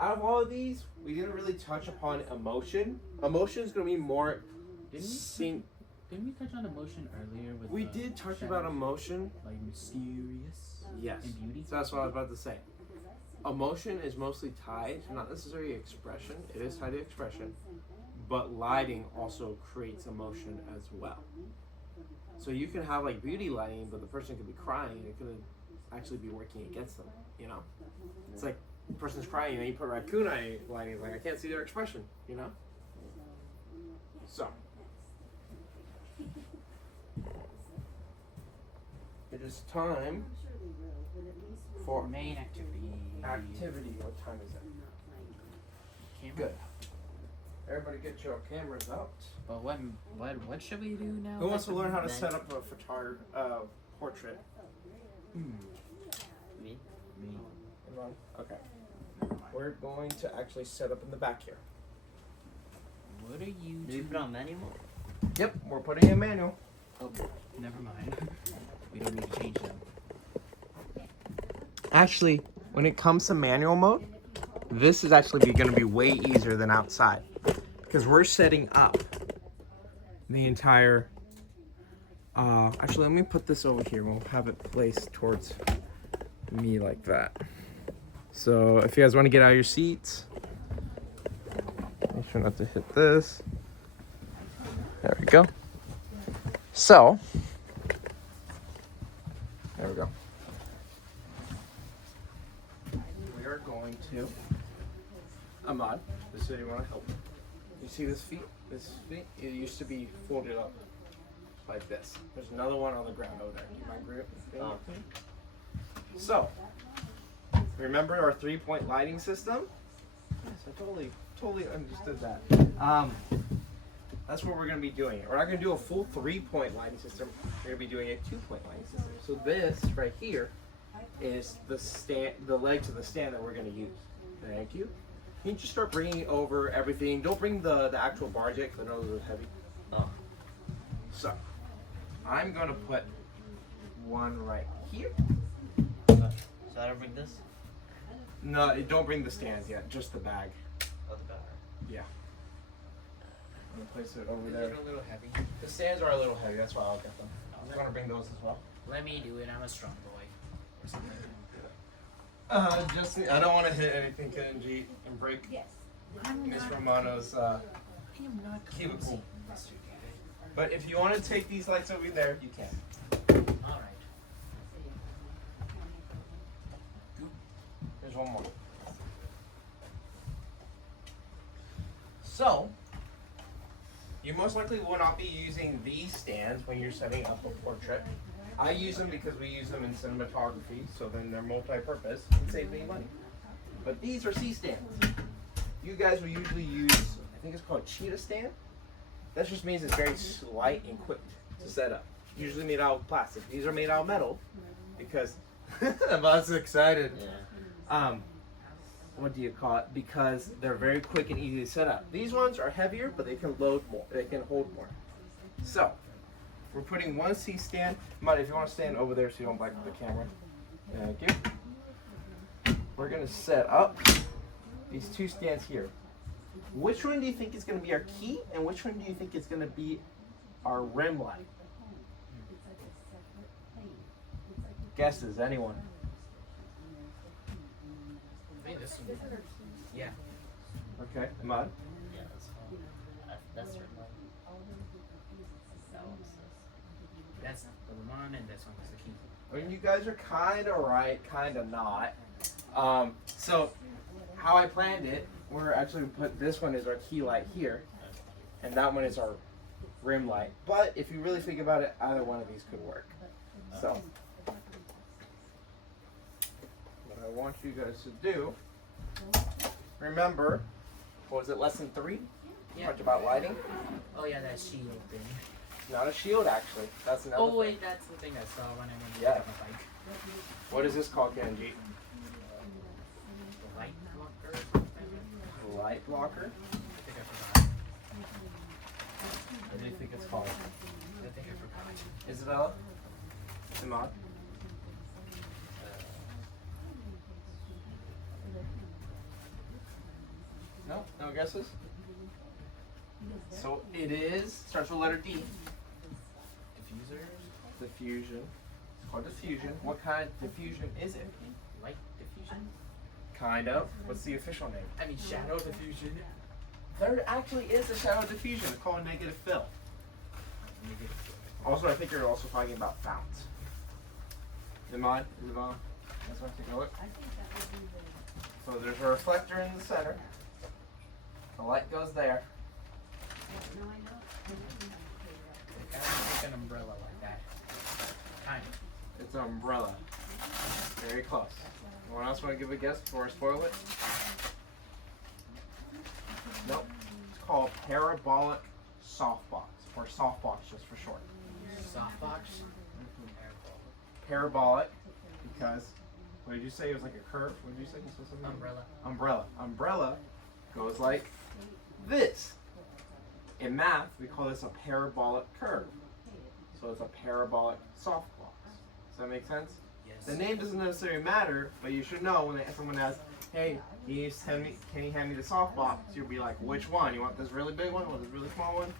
Out of all of these, we didn't really touch upon emotion. Emotion is going to be more Didn't we touch on emotion earlier with We the did touch shadow? about emotion. Like mysterious Yes. and beauty? So that's what I was about to say. Emotion is mostly tied to not necessarily expression. It is tied to expression. But lighting also creates emotion as well. So you can have like beauty lighting, but the person could be crying. It could actually be working against them. You know, it's like the person's crying, and then you put raccoon eye lighting. Like I can't see their expression. You know. So it is time for Main activity. activity. What time is it? Camera. Good. Everybody get your cameras out. But what should we do now? Who wants to learn how to Next? set up a portrait? Me? Me. Everyone? Okay. We're going to actually set up in the back here. What are you Do you doing? put on manual? Yep, we're putting in manual. Oh, never mind. We don't need to change them. Actually, when it comes to manual mode, this is actually going to be way easier than outside. Because we're setting up the entire... actually, let me put this over here. We'll have it placed towards me like that. So if you guys want to get out of your seats, make sure not to hit this. There we go. So, there we go. We are going to... Ahmad, this is where you want to help. You see this feet? This feet? It used to be folded up like this. There's another one on the ground over there. Do you mind gripping? So, remember our 3-point lighting system? Yes, I totally understood that. That's what we're going to be doing. We're not going to do a full 3-point lighting system. We're going to be doing a 2-point lighting system. So this right here is the stand, the legs of the stand that we're going to use. Thank you. You can just start bringing over everything. Don't bring the actual bar yet because I know those are heavy. Oh. So, I'm going to put one right here. So I don't bring this? No, don't bring the stands yet. Just the bag. Oh, the battery. Yeah. I'm going to place it over Is there. it a little heavy? The stands are a little heavy. That's why I'll get them. I'm going to bring those as well. Let me do it. I'm a strong boy. Or something. Just I don't want to hit anything, Kenji, and break Miss Romano's I am not cubicle. But if you want to take these lights over there, you can. Alright. There's one more. So, you most likely will not be using these stands when you're setting up a portrait. I use them because we use them in cinematography, so then they're multi-purpose and save me money. But these are C-stands. You guys will usually use, I think it's called cheetah stand. That just means it's very light and quick to set up. Usually made out of plastic. These are made out of metal because I'm also excited. Yeah. What do you call it? Because they're very quick and easy to set up. These ones are heavier, but they can load more. They can hold more. So, we're putting one C-stand. Mud, if you want to stand over there so you don't black the camera. Thank you. We're going to set up these 2 stands here. Which one do you think is going to be our key, and which one do you think is going to be our rim light? Guesses, anyone? I think this one. Yeah. Okay, Mud? Yeah, that's fine. That's your one. That one's this. That's the one, and this one was the key. I mean, you guys are kind of right, kind of not. So, how I planned it, we're actually put this one is our key light here, and that one is our rim light. But if you really think about it, either one of these could work. So, what I want you guys to do, remember, what was it, lesson 3? Yeah. Talked about lighting. Oh yeah, that shield thing. Not a shield, actually. That's another. Oh wait, that's the thing I saw when I went to Yeah. pick up my bike. What is this called, Kenji? The light blocker or something. Light blocker. I think I forgot. What do you think it's called? I think I forgot. Isabella? Imad? No? No guesses? So it is, starts with letter D. Diffusers? Diffusion. It's called diffusion. What kind of diffusion is it? Light diffusion? Kind of. What's the official name? I mean shadow diffusion. There actually is a shadow diffusion. It's called negative fill. Also, I think you're also talking about founts. Iman, Isabel, let's take a look. So there's a reflector in the center. The light goes there. Kind of like an umbrella like that. Kind of. It's an umbrella. Very close. Anyone else want to give a guess before I spoil it? Nope. It's called parabolic softbox, or softbox just for short. Softbox. Parabolic, because what did you say? It was like a curve. What did you say? You said something? Umbrella. Umbrella. Umbrella goes like this. In math, we call this a parabolic curve. So it's a parabolic softbox. Does that make sense? Yes. The name doesn't necessarily matter, but you should know when someone asks, "Hey, can you hand me the softbox?" You'll be like, "Which one? You want this really big one? You want this really small one?"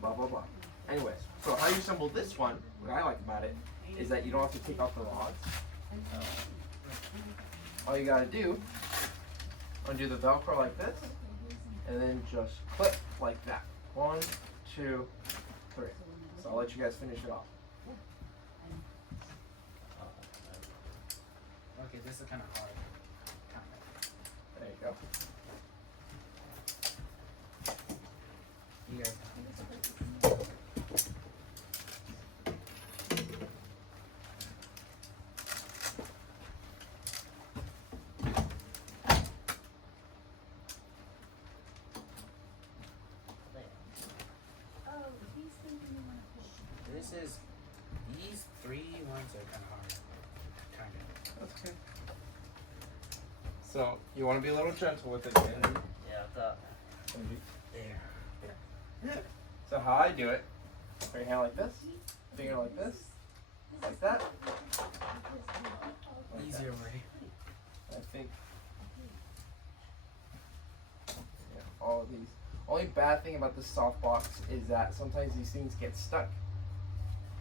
Blah blah blah. Anyways, so how you assemble this one? What I like about it is that you don't have to take off the rods. All you gotta do, undo the Velcro like this, and then just clip like that. 1, 2, 3. So I'll let you guys finish it off. Okay, this is kind of hard. There you go. You guys. These 3 ones are kind of hard. Kind of. That's okay. So you want to be a little gentle with it, Dan. Yeah, I thought. There. So how I do it, put your hand like this, finger like this, like that. Like Easier that. way. I think. Yeah, all of these. Only bad thing about this softbox is that sometimes these things get stuck.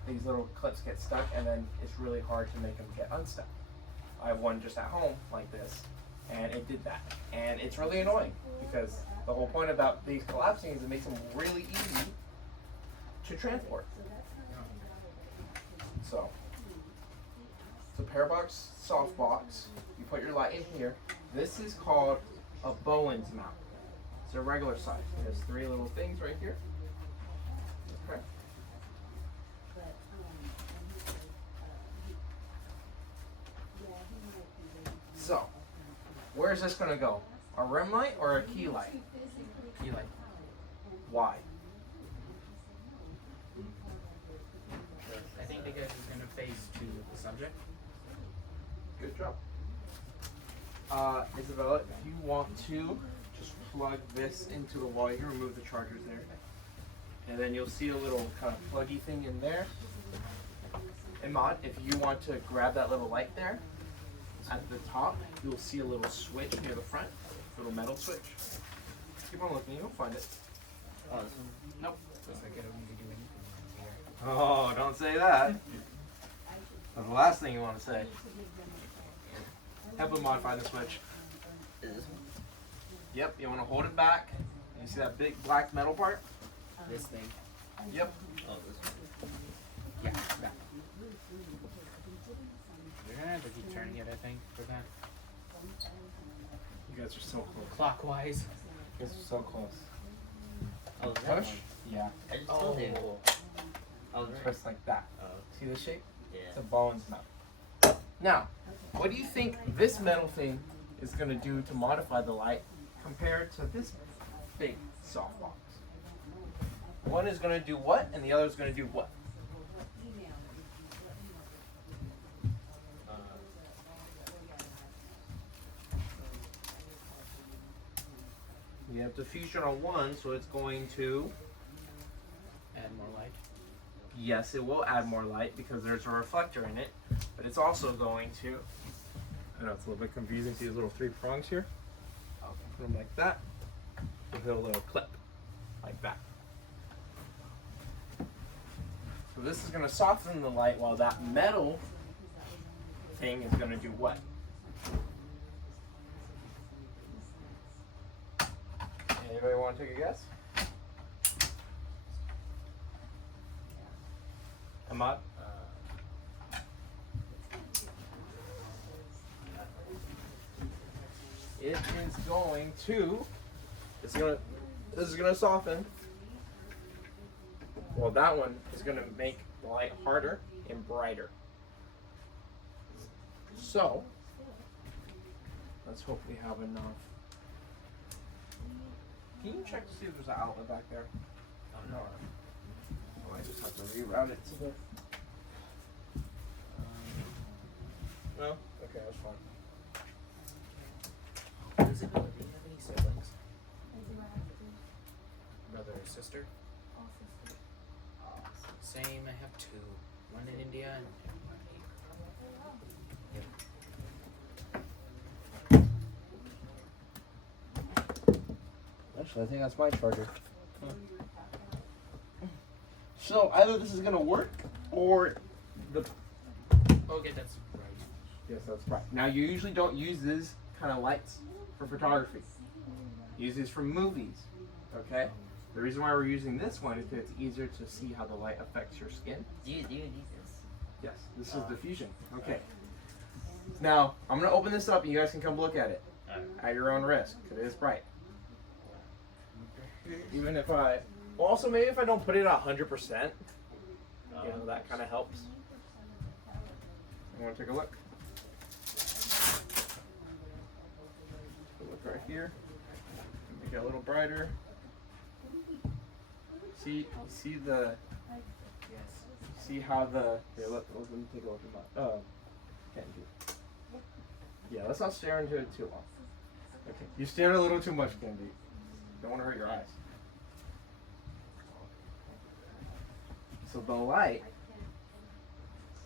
These little clips get stuck, and then it's really hard to make them get unstuck. I have one just at home like this, and it did that. And it's really annoying because the whole point about these collapsing is it makes them really easy to transport. So, it's a parabox softbox. You put your light in here. This is called a Bowen's mount. It's a regular size. There's 3 little things right here. Okay. So, where is this going to go? A rim light or a key light? You like. Why? I think because it's going to face to the subject. Good job. Isabella, if you want to, just plug this into the wall here, remove the chargers there. And then you'll see a little kind of pluggy thing in there. And Maud, if you want to grab that little light there, at the top, you'll see a little switch near the front, little metal switch. Keep on looking, you'll find it. Oh, this one. Nope. Looks like I don't need to do anything here. Oh, don't say that. That's the last thing you want to say. Help him modify the switch. Is this one? Yep, you want to hold it back. You see that big black metal part? This thing. Yep. Oh, this one. Yeah, that. You're gonna have to keep turning it, I think, for that. You guys are so close. Clockwise. You guys are so close. Oh, that Push? one. Yeah. I just told you. I was right. Twist like that. Oh, See the shape? yeah. It's a Bowen's mount. Now, what do you think this metal thing is going to do to modify the light compared to this big softbox? One is going to do what, and the other is going to do what? You have diffusion on one, so it's going to, Add more light. yes, it will add more light because there's a reflector in it, but it's also going to, I know it's a little bit confusing, see these little 3 prongs here? I'll put them like that, and hit a little clip, like that. So this is going to soften the light while that metal thing is going to do what? Anybody want to take a guess? Ahmad? It is going to. This is gonna soften. Well, that one is gonna make the light harder and brighter. So, let's hope we have enough. Can you check to see if there's an outlet back there? No. I might just have to reroute it to the. No? Okay, that's fine. Isabella, do you have any siblings? I do have to. Brother or sister? All sisters. Same, I have two. One in India and one here. Actually, I think that's my charger. So either this is gonna work, or the. Okay, that's right. Yes, that's right. Now you usually don't use these kind of lights for photography. Use these for movies. Okay. The reason why we're using this one is because it's easier to see how the light affects your skin. Do you need this? Yes, this is diffusion. Okay. Now I'm gonna open this up, and you guys can come look at it at your own risk, because it is bright. Even if I, well, also maybe if I don't put it at 100%, you know, that kind of helps. You want to take a look? Look right here. Make it a little brighter. See the. Yes. See how the. Here, let me take a look at my. Can't do. Yeah, let's not stare into it too long. Okay, you stared a little too much, Candy. Don't want to hurt your eyes. So the light.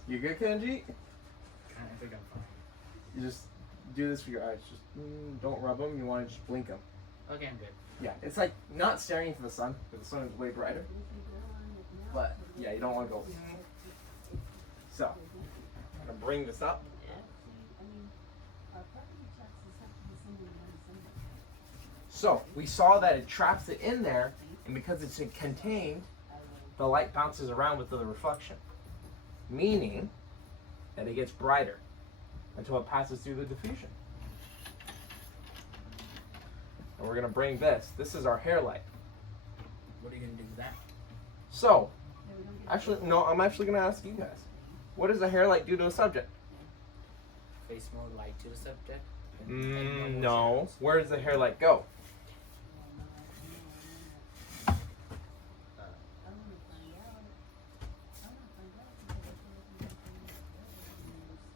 You good, Kenji? I think I'm fine. You just do this for your eyes. Just don't rub them. You want to just blink them. Okay, I'm good. Yeah, it's like not staring into the sun, because the sun is way brighter. But yeah, you don't want to go. So I'm gonna bring this up. So we saw that it traps it in there, and because it's contained, the light bounces around with the reflection, meaning that it gets brighter until it passes through the diffusion. And we're gonna bring this. This is our hair light. What are you gonna do with that? So, actually, no, I'm actually gonna ask you guys. What does a hair light do to a subject? Face more light to the subject? And No. shadows? Where does the hair light go?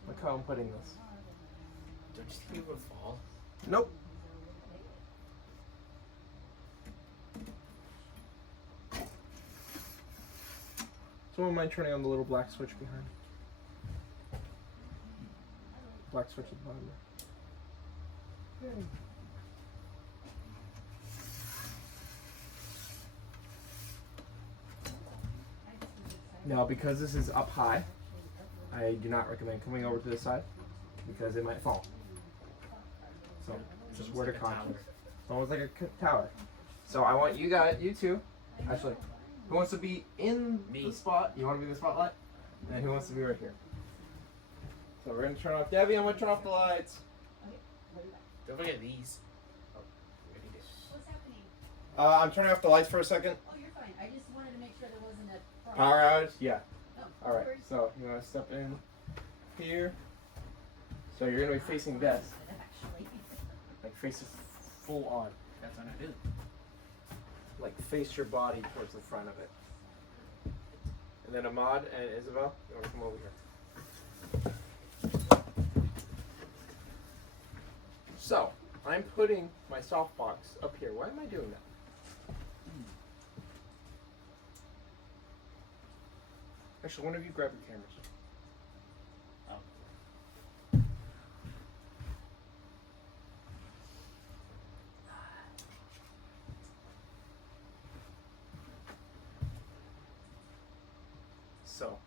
Look how I'm putting this. Don't you think it would fall? Nope. Someone mind turning on the little black switch behind? Black switch at the bottom there. Now, because this is up high, I do not recommend coming over to this side because it might fall. So, just word of caution. It's almost like a tower. So I want you two, actually, who wants to be in the spot? You want to be the spotlight? And who wants to be right here? So we're gonna turn off Debbie. I'm gonna turn off the lights. Don't forget these. Oh, we already did. What's happening? I'm turning off the lights for a second. Oh, you're fine. I just wanted to make sure there wasn't a Power outage? Yeah. Oh, All right. So you want to step in here. So you're gonna be facing this, Actually. like face it full on. That's what I do. Like face your body towards the front of it. And then Ahmad and Isabel, you want to come over here. So, I'm putting my softbox up here. Why am I doing that? Actually, one of you grab your cameras. So,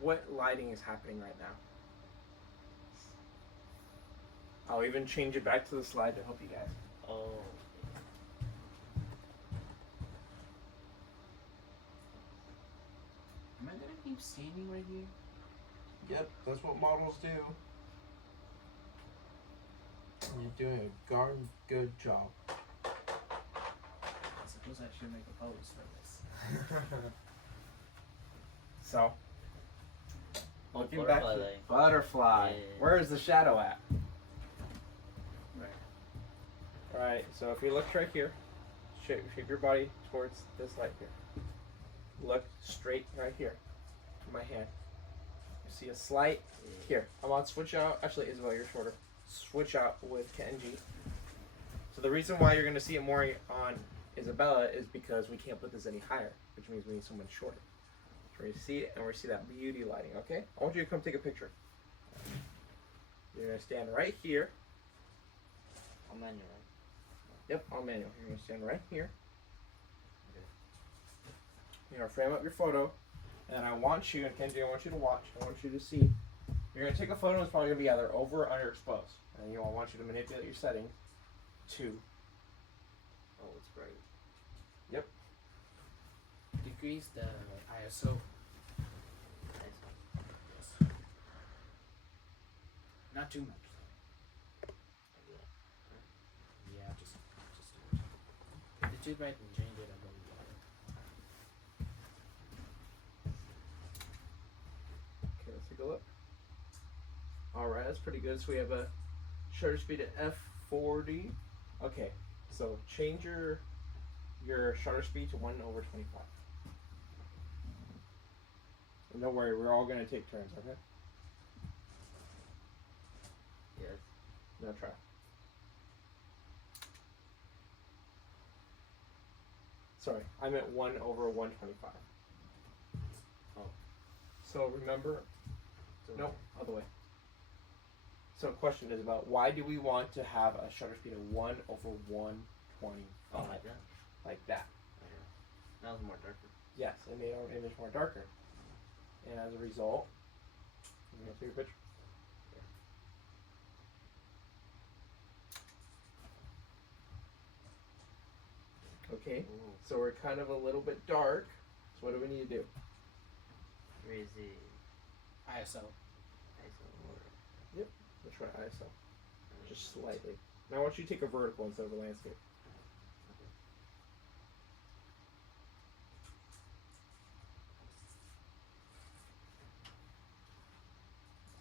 what lighting is happening right now? I'll even change it back to the slide to help you guys. Oh. keep standing right here? Yep, that's what models do. You're doing a darn good job. I suppose I should make a pose for this. So, Oh, looking back to butterfly. butterfly. Yeah. Where is the shadow at? Right. Alright, so if you look right here, shape your body towards this light here. Look straight right here. My hand. You see a slight here. I'm on switch out. Actually, Isabel, you're shorter. Switch out with Kenji. So the reason why you're going to see it more on Isabella is because we can't put this any higher, which means we need someone shorter. So we're going to see it, and we're going to see that beauty lighting, okay? I want you to come take a picture. You're going to stand right here. On manual. Yep, on manual. You're going to stand right here. You're going to frame up your photo, and I want you, and Kenji, I want you to watch. I want you to see. You're going to take a photo that's probably going to be either over or underexposed. And I want you to manipulate your settings to. Oh, it's bright. Decrease the ISO. Nice. Yes. Not too much. Yeah, just do it. If it's too bright, then change it. Okay, let's take a look. Alright, that's pretty good. So we have a shutter speed at f40. Okay, so change your shutter speed to 1/25. And don't worry, we're all going to take turns, okay? Yes. Now try. Sorry, I meant 1/125. Oh. So remember, So nope, other way. So question is about why do we want to have a shutter speed of 1/125? Oh, like that. Like that. Okay. That was more darker. Yes, it made our image more darker. And as a result, you want to take a picture? Okay, Ooh. so we're kind of a little bit dark. So what do we need to do? Raise the ISO. ISO more. We'll try ISO. Just slightly. Now I want you to take a vertical instead of a landscape.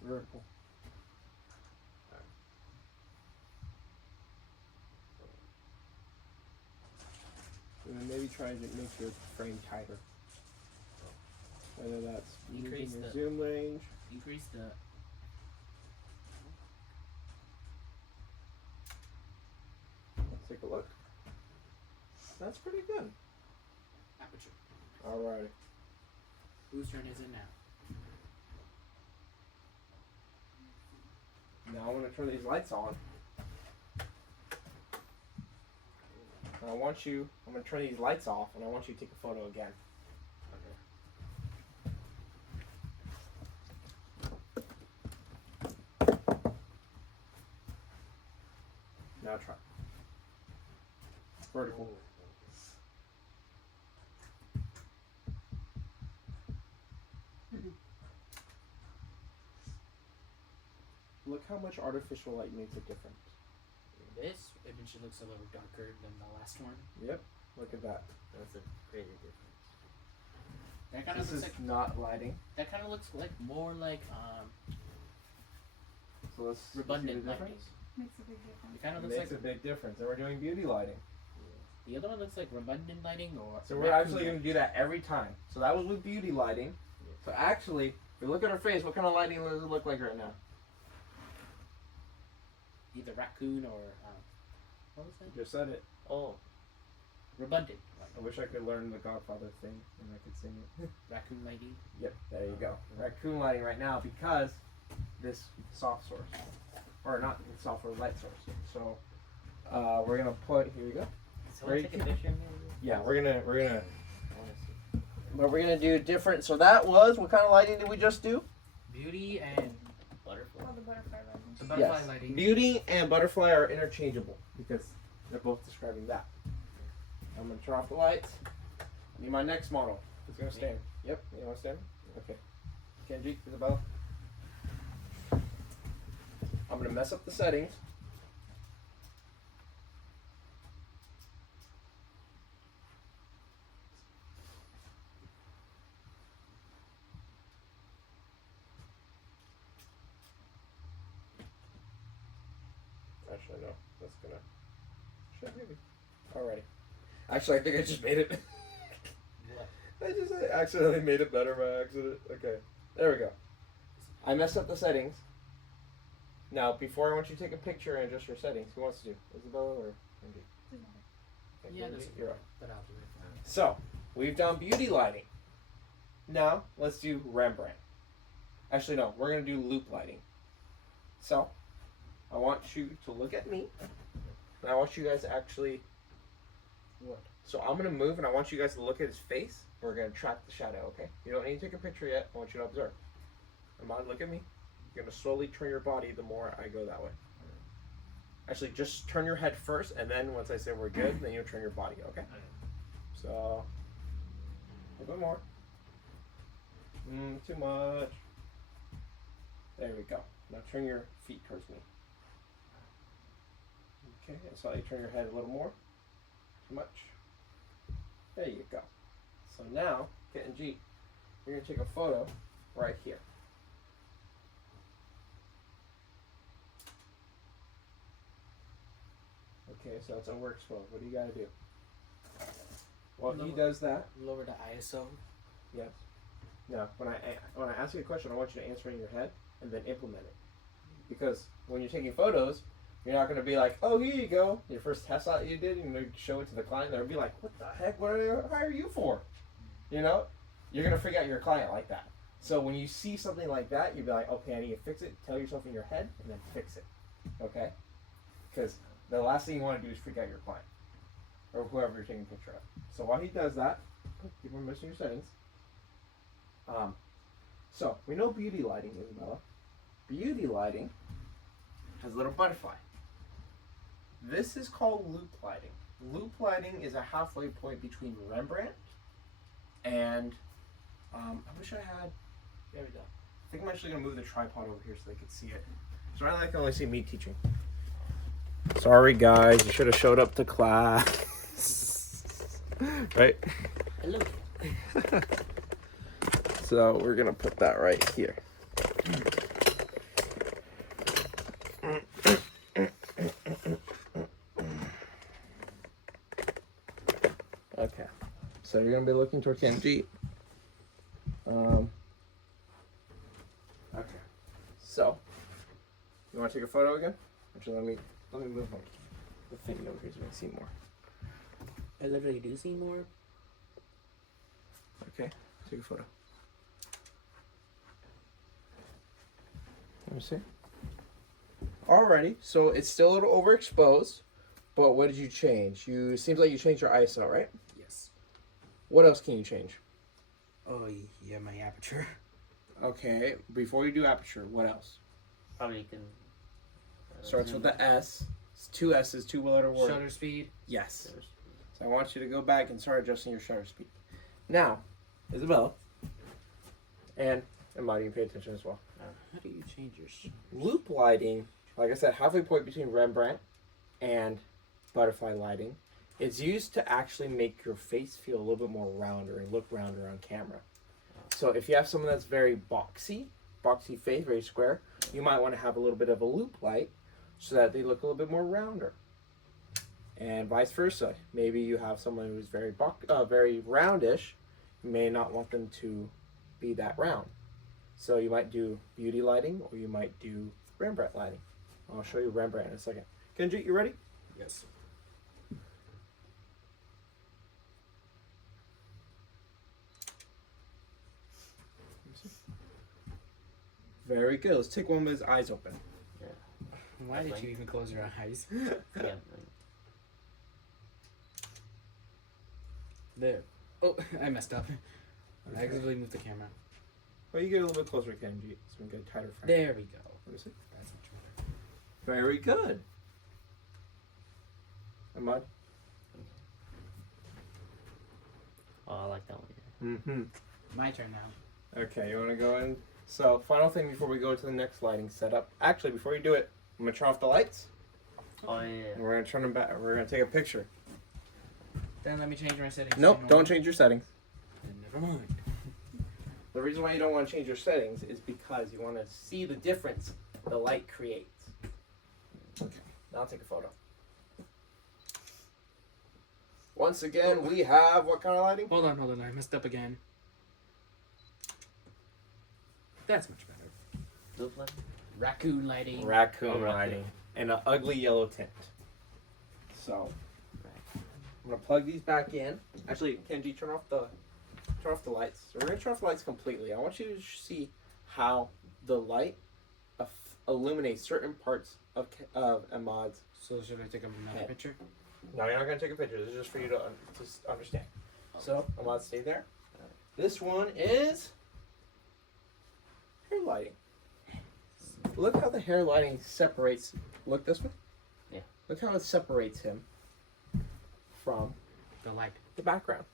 Vertical. And then maybe try to make your frame tighter. Whether that's Increase using your the- zoom range. Increase the. Let's take a look. That's pretty good. Aperture. Alright. Whose turn is it now? Now I want to turn these lights on. And I'm going to turn these lights off and I want you to take a photo again. Now try. Vertical. Look how much artificial light makes it different. This image looks a little darker than the last one. Yep. Look at that. That's a crazy difference. That kind of This looks is like. not lighting. That kind of looks like more like So let's redundant see the lighting. difference. Makes a big difference. It kind It of looks makes like a big difference. And we're doing beauty lighting. the other one looks like redundant lighting or. So we're actually going to do that every time. So that was with beauty lighting. So actually, if we look at her face, what kind of lighting does it look like right now? Either raccoon or what was that? You just said it. Oh, Redundant. I wish I could learn the Godfather thing and I could sing it. Raccoon lighting. Yep, there you go. Raccoon lighting right now because this soft source. Or not software, light source. So we're going to put, here we go. someone take a picture maybe? Yeah, we're gonna, I want to see. but we're gonna do different. So that was, what kind of lighting did we just do? Beauty and Butterfly. Oh, the butterfly lighting. the butterfly Yes. lighting. Beauty and butterfly are interchangeable because they're both describing that. I'm gonna turn off the lights. I need my next model. Who's gonna stand? Yep, you wanna stand? Yeah. Okay. Kenji, Isabella. I'm gonna mess up the settings. Actually, no. That's gonna. Shit, maybe. Alrighty. Actually, I think I just made it. I just accidentally made it better by accident. Okay. There we go. I messed up the settings. Now, before I want you to take a picture and adjust your settings, who wants to do? Isabella or Andy? Okay, Yeah, Andy, you're up. But I'll do it. So, we've done beauty lighting. Now, let's do Rembrandt. Actually, no, we're going to do loop lighting. So, I want you to look at me. And I want you guys to actually... What? So, I'm going to move and I want you guys to look at his face. We're going to track the shadow, okay? You don't need to take a picture yet. I want you to observe. Ahmad, look at me. You're going to slowly turn your body the more I go that way. Actually, just turn your head first, and then once I say we're good, then you turn your body, okay? So, a little bit more. Too much. There we go. Now turn your feet towards me. Okay, and slightly turn your head a little more. Too much. There you go. So now, Kenji, you're going to take a photo right here. Okay, so it's overexposed. What do you got to do? Well, he does that. Lower the ISO. Yes. Now, when I ask you a question, I want you to answer in your head and then implement it. Because when you're taking photos, you're not going to be like, oh, here you go. Your first test out you did, and you show it to the client. They'll be like, what the heck? What did I hire you for? You know? You're going to freak out your client like that. So when you see something like that, you'll be like, okay, I need to fix it. Tell yourself in your head, and then fix it. Okay? Because the last thing you want to do is freak out your client. Or whoever you're taking a picture of. So while he does that, keep on missing your settings. So we know beauty lighting, Isabella. Beauty lighting has a little butterfly. This is called loop lighting. Loop lighting is a halfway point between Rembrandt and I wish I had. There we go. I think I'm actually gonna move the tripod over here so they can see it. So I can only see me teaching. Sorry guys, you should have showed up to class. Right? Hello. So we're gonna put that right here. Okay. So you're gonna be looking toward Kenji. Okay. So you wanna take a photo again? Actually, let me move the thing over here so we can see more. I literally do see more. Okay, take a photo. Let me see. Alrighty, so it's still a little overexposed, but what did you change? It seems like you changed your ISO, right? Yes. What else can you change? Oh, yeah, my aperture. Okay, before you do aperture, what else? Probably you can. Starts with the S. It's two S's, two letter word. Shutter speed. Yes. So I want you to go back and start adjusting your shutter speed. Now, Isabella, and Emma, you can pay attention as well. How do you change your Loop lighting, like I said, halfway point between Rembrandt and butterfly lighting. It's used to actually make your face feel a little bit more rounder and look rounder on camera. So if you have someone that's very boxy face, very square, you might want to have a little bit of a loop light so that they look a little bit more rounder. And vice versa. Maybe you have someone who's very very roundish. You may not want them to be that round. So you might do beauty lighting or you might do Rembrandt lighting. I'll show you Rembrandt in a second. Kenji, you ready? Yes. Very good. Let's take one with his eyes open. Why did you even close your eyes? Yeah. There. Oh, I messed up. I accidentally moved the camera. Well, you get a little bit closer, Kenji, so we can get a tighter frame. There we go. Let me see. That's much better. Very good. Ahmad? Oh, I like that one. Mm-hmm. My turn now. Okay, you want to go in? So, final thing before we go to the next lighting setup. Actually, before you do it, I'm going to turn off the lights. Oh, yeah. And we're going to turn them back. We're going to take a picture. Then let me change my settings. Nope, don't change your settings. Then never mind. The reason why you don't want to change your settings is because you want to see the difference the light creates. Okay, now I'll take a photo. Once again, we have what kind of lighting? Hold on. I messed up again. That's much better. Look like Raccoon lighting. Raccoon Oh, raccoon. lighting. And an ugly yellow tint. So, I'm going to plug these back in. Actually, Kenji, turn off the lights. So we're going to turn off the lights completely. I want you to see how the light illuminates certain parts of Ahmad's. So should I take another Yeah. picture? No, you're not going to take a picture. This is just for you to understand. So, Ahmad, stay there. This one is hair lighting. Look how the hair lighting separates. Look this way. Yeah. Look how it separates him from The light. the background.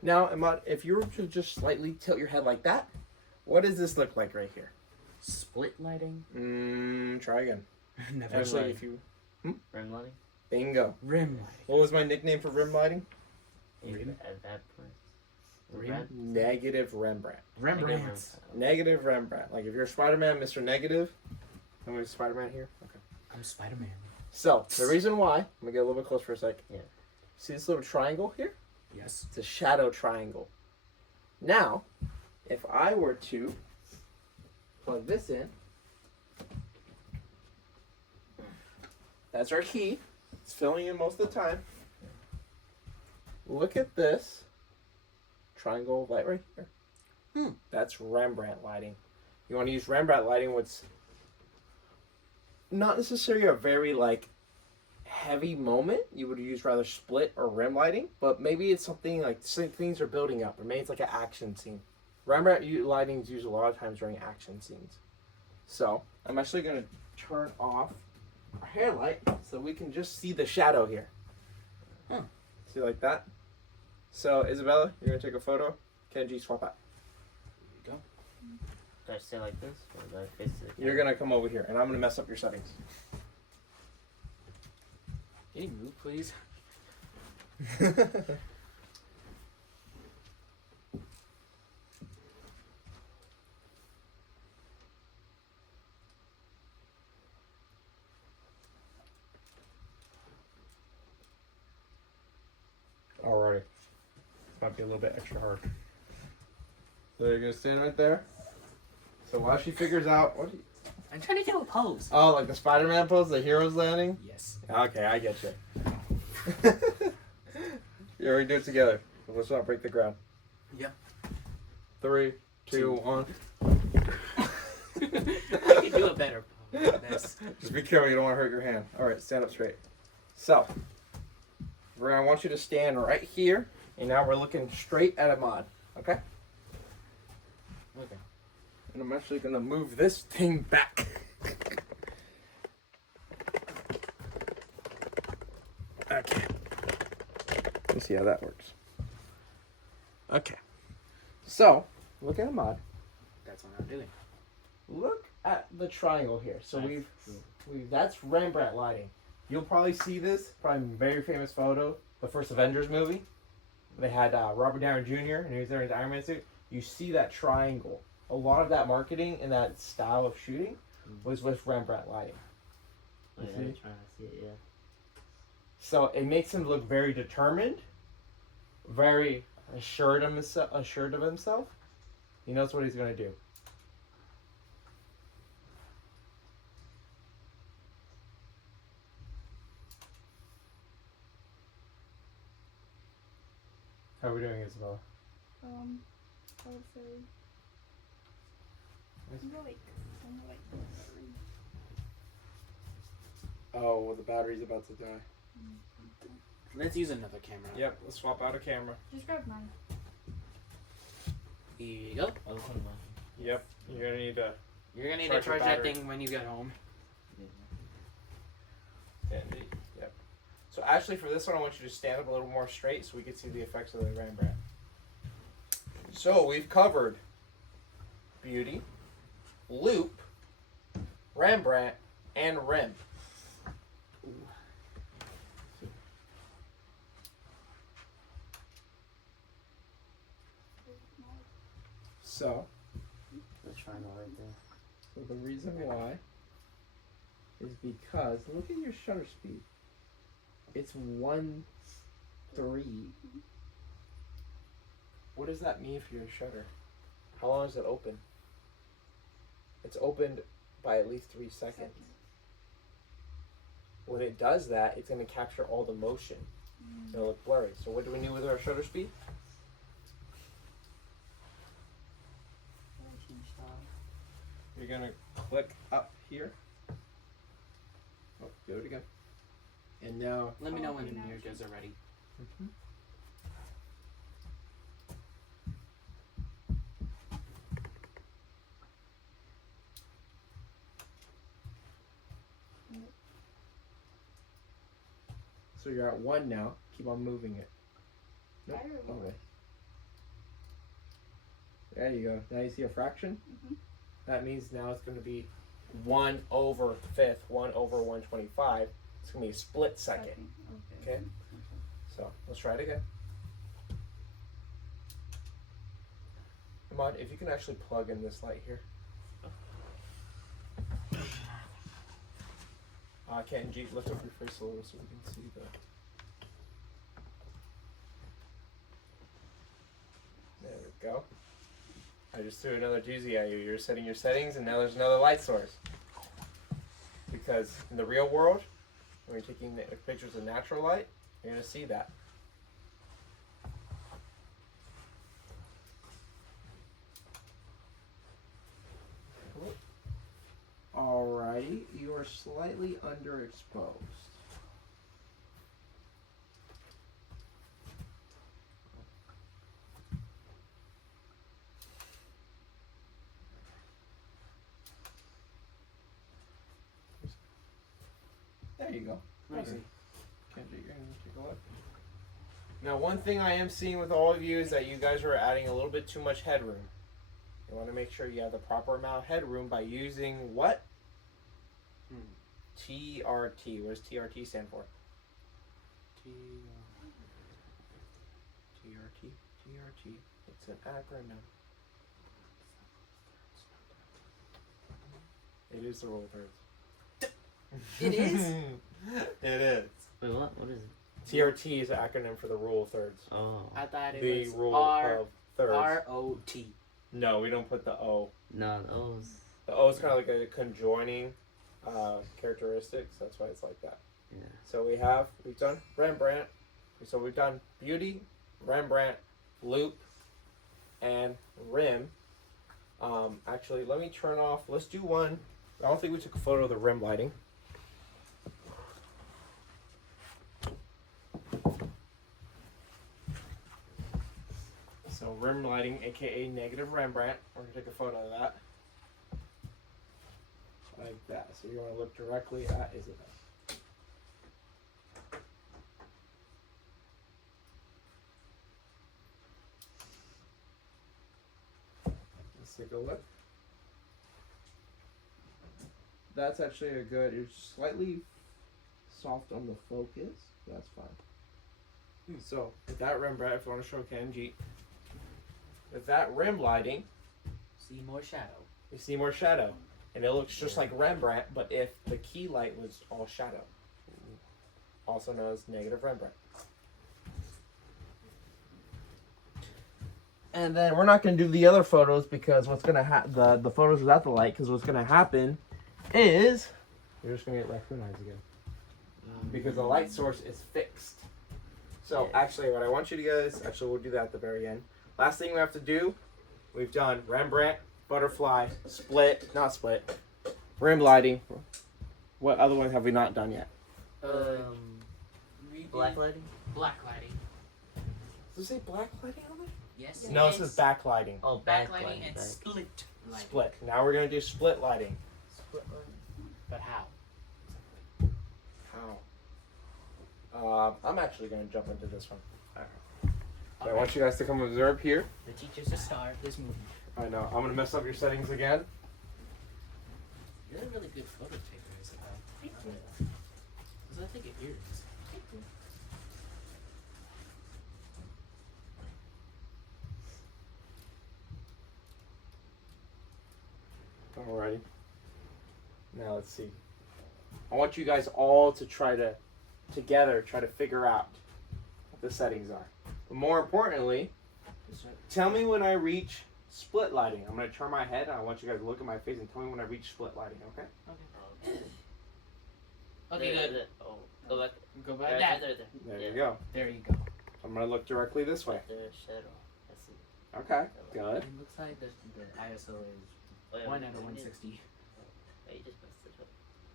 Now, Ahmad, if you were to just slightly tilt your head like that, what does this look like right here? Split lighting. Try again. Never Actually, mind. if you rim lighting. bingo. Rim lighting. What was my nickname for rim lighting? Rim? At that point. Rim? Negative Rembrandt. Rembrandt. Negative Rembrandt. Like if you're Spider-Man, Mr. Negative. Am I Spider-Man here? Okay. I'm Spider-Man. So the reason why, I'm gonna get a little bit close for a sec. Yeah. See this little triangle here? Yes. It's a shadow triangle. Now, if I were to plug this in, that's our key. It's filling in most of the time. Look at this triangle of light right here. That's Rembrandt lighting. You want to use Rembrandt lighting, what's not necessarily a very like heavy moment. You would use rather split or rim lighting, but maybe it's something like things are building up, or maybe it's like an action scene. Rembrandt lighting is used a lot of times during action scenes. So I'm actually going to turn off our hair light so we can just see the shadow here. See like that? So Isabella, you're going to take a photo. Kenji, swap out. There you Do I stay like this, or do I face it? You're going to come over here, and I'm going to mess up your settings. go. Can you move, please? Alrighty. Might be a little bit extra hard. So you're gonna stand right there. So while she figures out what I'm trying to do a pose. oh, like the Spider-Man pose, the hero's landing? Yes. Okay, I get you. Yeah, we do it together. Let's not break the ground. Yep. 3, 2, 1. I can do a better pose than this. Just be careful, you don't want to hurt your hand. Alright, stand up straight. So, I want you to stand right here, and now we're looking straight at Ahmad. Okay? Okay. And I'm actually gonna move this thing back. Okay. Let's see how that works. Okay. So, look at Ahmad. That's what I'm doing. Look at the triangle here. So That's we've that's Rembrandt lighting. You'll probably see this, probably a very famous photo, the first Avengers movie. They had Robert Downey Jr. and he was there in his Iron Man suit. You see that triangle. A lot of that marketing and that style of shooting was with Rembrandt lighting. Oh, yeah, You I'm see? trying to see it, yeah. So it makes him look very determined, very assured of himself. He knows what he's going to do. How are we doing, Isabella? I would say. I'm like. Oh, well, the battery's about to die. Let's use another camera. Yep, let's swap out a camera. Just grab mine. Here you go. Oh, come on. Yep, you're going to need to... You're gonna need Charge to your charge that battery. thing when you get home. Yep. So actually for this one, I want you to stand up a little more straight so we can see the effects of the Rembrandt. So we've covered Beauty, Loop, Rembrandt, and Rim. So, The triangle right there. so the reason why is because look at your shutter speed. It's 1.3. What does that mean for your shutter? How long is it open? It's opened by at least 3 seconds. When it does that, it's going to capture all the motion. It'll look blurry. So what do we need with our shutter speed? You're going to click up here. Oh, do it again. And now... Let me know when your guys are ready. So you're at 1 now. Keep on moving it. Nope. Okay. There you go. Now you see a fraction? That means now it's going to be 1 over 5th, 1 over 125. It's going to be a split second. Okay? So let's try it again. Come on, if you can actually plug in this light here. Kenji, lift up your face a little so we can see the... There we go. I just threw another doozy at you. You're setting your settings and now there's another light source. Because in the real world, when you're taking the pictures of natural light, you're going to see that. Alrighty, you are slightly underexposed. There you go. Nice. Kenji, you're gonna take a look. Now, one thing I am seeing with all of you is that you guys are adding a little bit too much headroom. You want to make sure you have the proper amount of headroom by using what? TRT. What does TRT stand for? TRT. TRT. It's an acronym. It is the rule of thirds. It is? It is. Wait, what? What is it? TRT is an acronym for the rule of thirds. Oh. I thought it The was rule R of thirds. ROT. No, we don't put the O. No, those. The O is kind of like a conjoining characteristics. That's why it's like that. Yeah. So we've done Rembrandt. So we've done Beauty, Rembrandt, Loop, and Rim. Actually, let me turn off. Let's do one. I don't think we took a photo of the rim lighting. So rim lighting, aka negative Rembrandt. We're gonna take a photo of that. Like that. So you want to look directly at Isabel. Let's take a look. That's actually a good, it's slightly soft on the focus. That's fine. So with that Rembrandt, if you want to show Kenji, with that rim lighting, See more shadow. you see more shadow. And it looks just like Rembrandt, but if the key light was all shadow. Also known as negative Rembrandt. And then we're not going to do the other photos because what's going to happen, the photos without the light, because what's going to happen is you're just going to get raccoon eyes again. Because the light source is fixed. So actually what I want you to guys, actually we'll do that at the very end. Last thing we have to do, we've done Rembrandt, butterfly, not split, rim lighting. What other one have we not done yet? Black lighting? Black lighting. Does it say black lighting on there? Yes. No, it says backlighting. Oh, Backlighting and back. split lighting. Split. Now we're going to do split lighting. Split lighting. But how? How? I'm actually going to jump into this one. So I want you guys to come observe here. The teacher's the star of this movie. I know. I'm gonna mess up your settings again. You're a really good photo taker, Isabel. Thank you. Because I think it is. Thank you. Alrighty. Now let's see. I want you guys all to try to figure out what the settings are. But more importantly, tell me when I reach split lighting. I'm gonna turn my head and I want you guys to look at my face and tell me when I reach split lighting, okay? Okay, There, good. there. Oh, go back. Go back. Right That. there. There Yeah. you go. There you go. I'm gonna look directly this way. There, shadow. That's it. Okay, good. It looks like the ISO is Oh, yeah, 1 out of we 160. Oh, you just messed it up.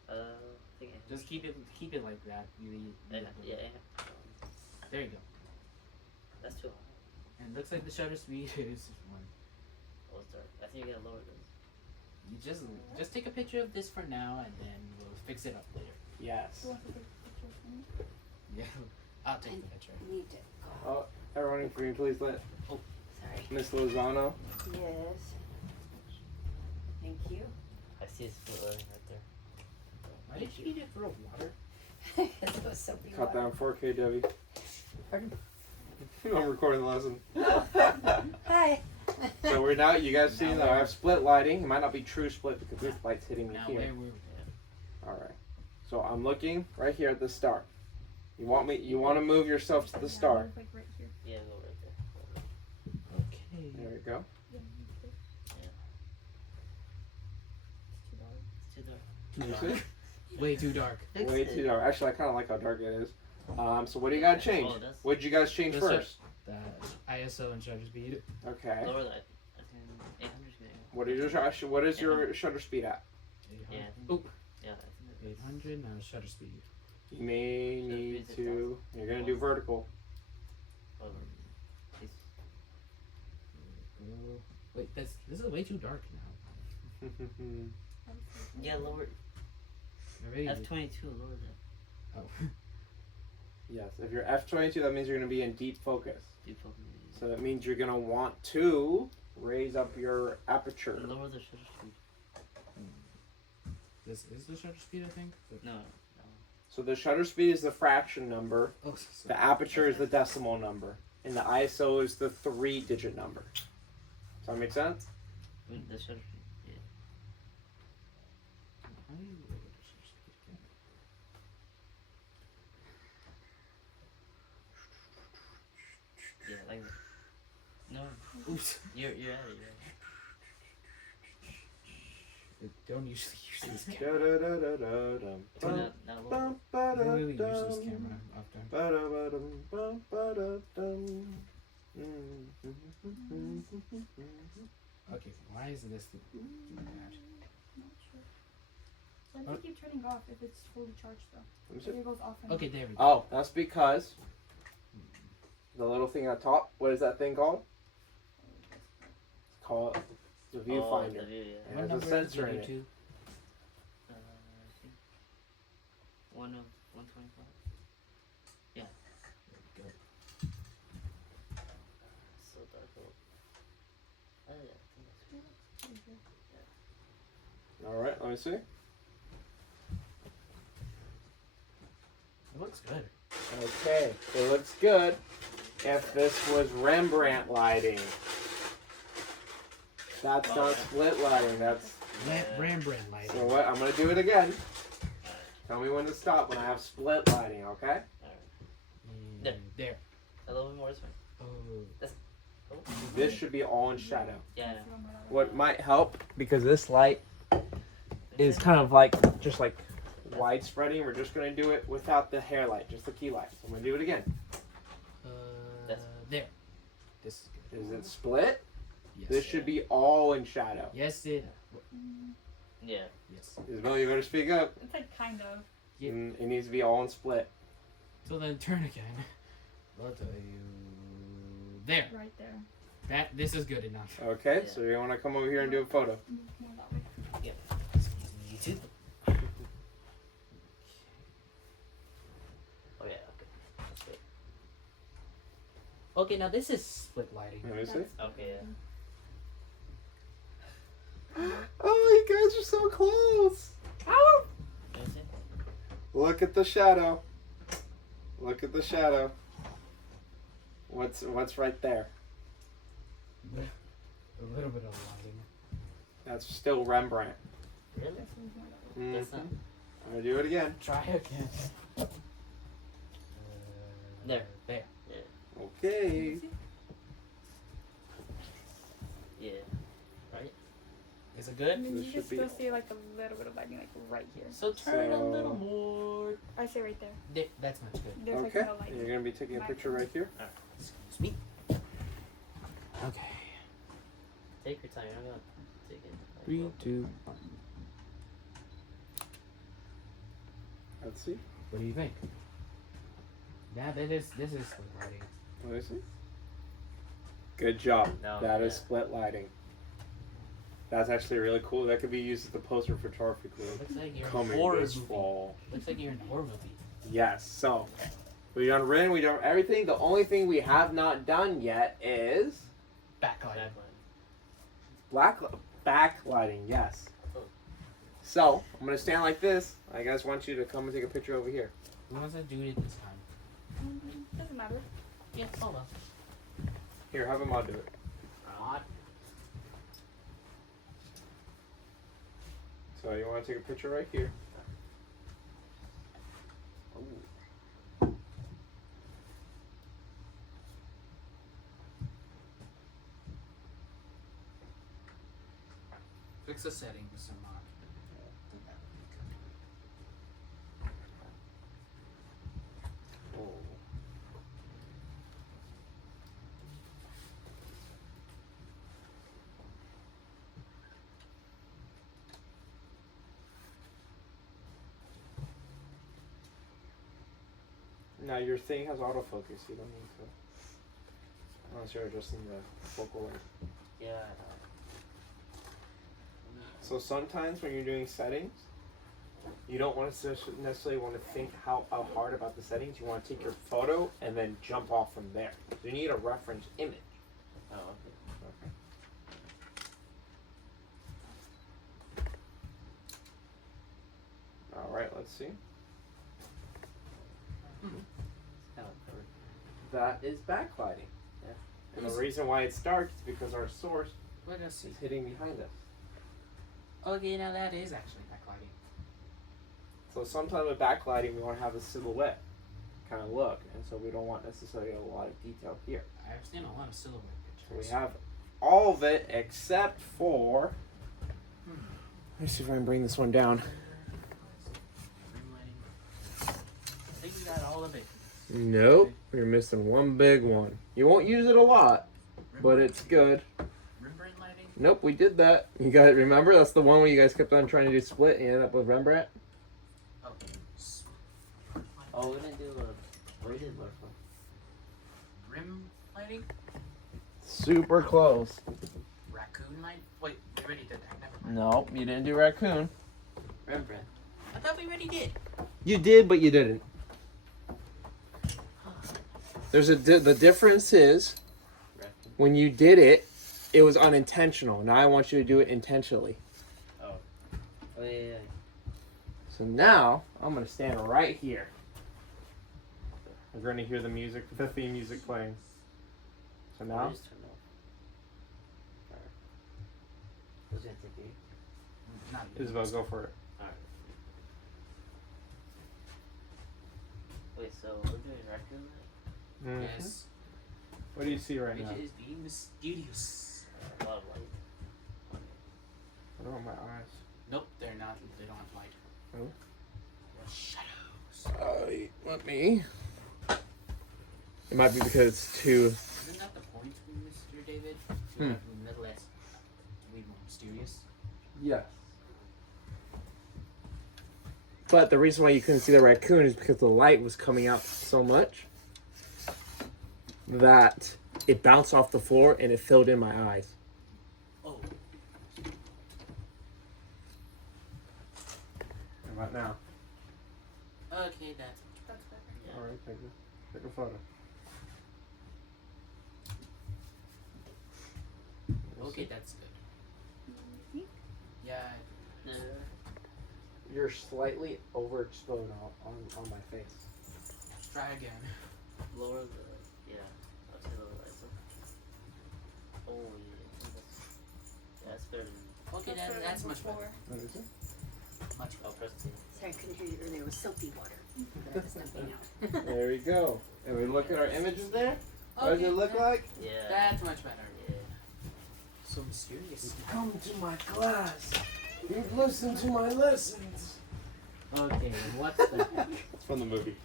I think I... Just keep it like that. Yeah. There you go. That's too high. And it looks like the shutter speed is 1. Oh, it's dark. I think you gotta lower this. You just take a picture of this for now, and then we'll fix it up later. Yes. Who wants to take a picture of me? Yeah, I'll take the picture. Need to go. Oh, everyone, if you can please let Sorry. Miss Lozano. Yes. Thank you. I see it's split lighting right there. Why did you need it for a water? It was so beautiful. Cut that in 4K, Debbie. Pardon? I'm recording the lesson. Hi. So we're now, you guys see that I have split lighting. It might not be true split because this light's hitting me Now here. where were we? Alright. So I'm looking right here at the star. You want to move yourself to the star. Like right here. Yeah, go right there. Okay. There you go. Yeah, you do. Yeah. It's $2. It's too dark. You see? Way too dark. Way too dark. Actually, I kind of like how dark it is. So what do you got to change? Oh, that's... What did you guys change That's first? The ISO and shutter speed. Okay. Lower that. I think 800 is good. What is your shutter speed at? Yeah. Oop. Yeah, I think that's... 800. Now shutter speed. You may Shutter need speed's to. You're gonna do vertical. Oh, please. Wait, this is way too dark now. Yeah, lower. Already. F22, lower that. Oh. Yes. If you're f22, that means you're gonna be in deep focus. Deep focus. So that means you're gonna want to raise up your aperture. Lower the shutter speed. This is the shutter speed, I think. But No. So the shutter speed is the fraction number. oh, The aperture is the decimal number, and the ISO is the 3-digit number. Does that make sense? The shutter speed. Yeah. How do you lower the shutter speed again? Yeah, like that. No. Oops. You're at it. You're at it. I don't usually use this camera. Da-da-da-da-da-dum. Now lower. Bum, I don't really use this ba-da-dum. camera often. Ba-da-ba-dum, bum, ba-da-dum. Okay, why is this doing that? Not sure. So I have to keep turning off if it's fully charged though. Let me If see. it goes off and Okay, there we go. Oh, that's because the little thing on top, what is that thing called? It's called the Oh, viewfinder. the view, yeah. It What has a number sensor is in it. YouTube? I think 125. There we go. So dark. Oh yeah, I think that's pretty good. All right, let me see. It looks good. Okay, it looks good. If this was Rembrandt lighting, that's Oh, not yeah. split lighting. That's Rembrandt lighting. so. What I'm gonna do it again. Tell me when to stop when I have split lighting. Okay. There. There. a little bit more this way. Oh. Oh. This should be all in shadow. Yeah. That's what I'm gonna- What might help because this light is kind of like just like widespreading. We're just gonna do it without the hair light, just the key light. So I'm gonna do it again. There. This is good. Is it split? Yes. This should be all in shadow. Yes, it. Yeah. Yes. Isabel, you better speak up. It's like kind of. Yeah. It needs to be all in split. So then turn again. I'll tell you. There. Right there. This is good enough. Okay, Yeah. so you want to come over here and do a photo. Move more that way. Excuse me, YouTube. Oh yeah. Okay. That's good. Okay, now this is split lighting. Let me see. That's Okay. Yeah. Oh, you guys are so close. Ow! Is it? Look at the shadow. Look at the shadow. What's right there? A little bit of lighting. That's still Rembrandt. Really? Mhm. That's not. I'm gonna do it again. Try again. There. There. Yeah. Okay. Yeah. Right? Is it And good? then This you should can be- still see like a little bit of lighting like right here. So turn a So- little more. I say right there. There, that's much good. There's Okay. like no lighting. You're gonna be taking a picture right here. Excuse me. Okay. Take your time. I'm gonna take it. 3, 2, 1. Let's see. What do you think? Yeah, this is split lighting. Let me see. Good job. No, That is yeah. split lighting. That's actually really cool. That could be used as the poster photography crew. Looks like you're in a Coming horror this movie. fall. Looks like you're in a horror movie. Yes. So we done Rin. We done everything. The only thing we have not done yet is Backlighting. backlighting. Yes. Oh. So I'm gonna stand like this. I guys want you to come and take a picture over here. Who wants to do it this time? Doesn't matter. Yeah, hold on. Here, have a mod do it. Not. So you want to take a picture right here. Fix the settings some more. Now your thing has autofocus. You don't need to, unless you're adjusting the focal length. Yeah. So sometimes when you're doing settings, you don't want to necessarily want to think how hard about the settings. You want to take your photo and then jump off from there. So you need a reference image. Oh, okay. All right, let's see. Kind of covered. That is backlighting. Yeah. And the reason why it's dark is because our source Let us see. is hitting behind us. Okay, now that is actually backlighting. So sometimes with backlighting, we want to have a silhouette kind of look, and so we don't want necessarily a lot of detail here. I've seen a lot of silhouette So we pictures. have all of it except for. Let me see if I can bring this one down. Room lighting. I think we got all of it. Nope, you're missing one big one. You won't use it a lot, but it's good. Rembrandt lighting. Nope, we did that. You guys remember? That's the one where you guys kept on trying to do split and ended up with Rembrandt. Oh. Oh, we didn't do a weighted one. Rim lighting. Super close. Raccoon light. Wait, we already did that. Never mind. Nope, you didn't do raccoon. Rembrandt. I thought we already did. You did, but you didn't. There's the difference is Raccoon. when you did it, it was unintentional. Now I want you to do it intentionally. Oh. Oh, yeah. So now I'm gonna stand right here. We're gonna hear the music, the theme music playing. So now, Just turn off. Alright. Who's gonna take you? Not you. Isabel, go for it. Alright. Wait, so we're doing raccoon light? Mhm. Yes. What do you see right Which now? is being mysterious. A lot of light. I don't want my eyes. Nope, they're not. They don't have light. Oh. Shadows. Let me. It might be because it's too. Isn't that the point, Mr. David? Hmm. Nevertheless, to be more mysterious. Yes. But the reason why you couldn't see the raccoon is because the light was coming out so much that it bounced off the floor and it filled in my eyes. Oh. How about now? Okay, that's That's better. yeah. All right, take a photo. Okay, that's good. Yeah. Yeah. You're slightly overexposed on my face. Try again. Lower the. Yeah. I'll say lower the lights. Oh yeah. Yeah, that's better than. Okay, that's much better. What is it? Much I'll better. press T. Sorry, I couldn't hear you earlier. It was soapy water. That was nothing out. There we go. And we look at our images there. What does it look like? Yeah. That's much better. Yeah. So mysterious. Come to my class. You've listened to my lessons. Okay, what's the It's from the movie.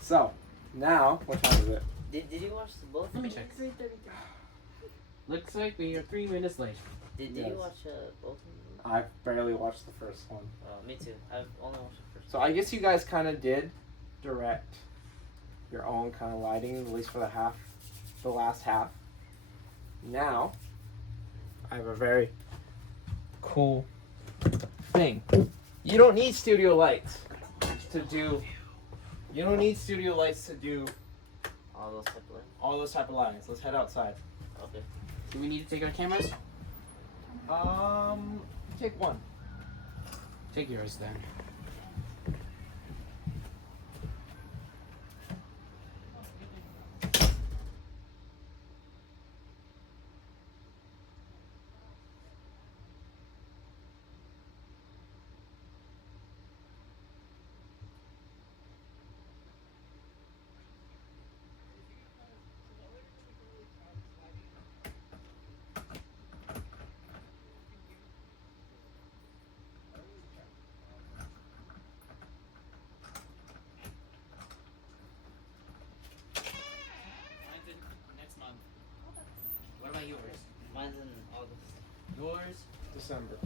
So, now, what time is it? Did you watch the both? Let me check. 3:33. Looks like we are 3 minutes late. Did Yes. you watch both of them? I barely watched the first one. Me too. I've only watched the first. So I guess you guys kind of did direct your own kind of lighting, at least for the last half. Now, I have a very cool thing. You don't need studio lights to do. You don't need studio lights to do All those type of lights. all those type of lights. Let's head outside. Okay. Do we need to take our cameras? Take one. Take yours then. Mine's in next month. What about yours? Mine's in August. Yours? December.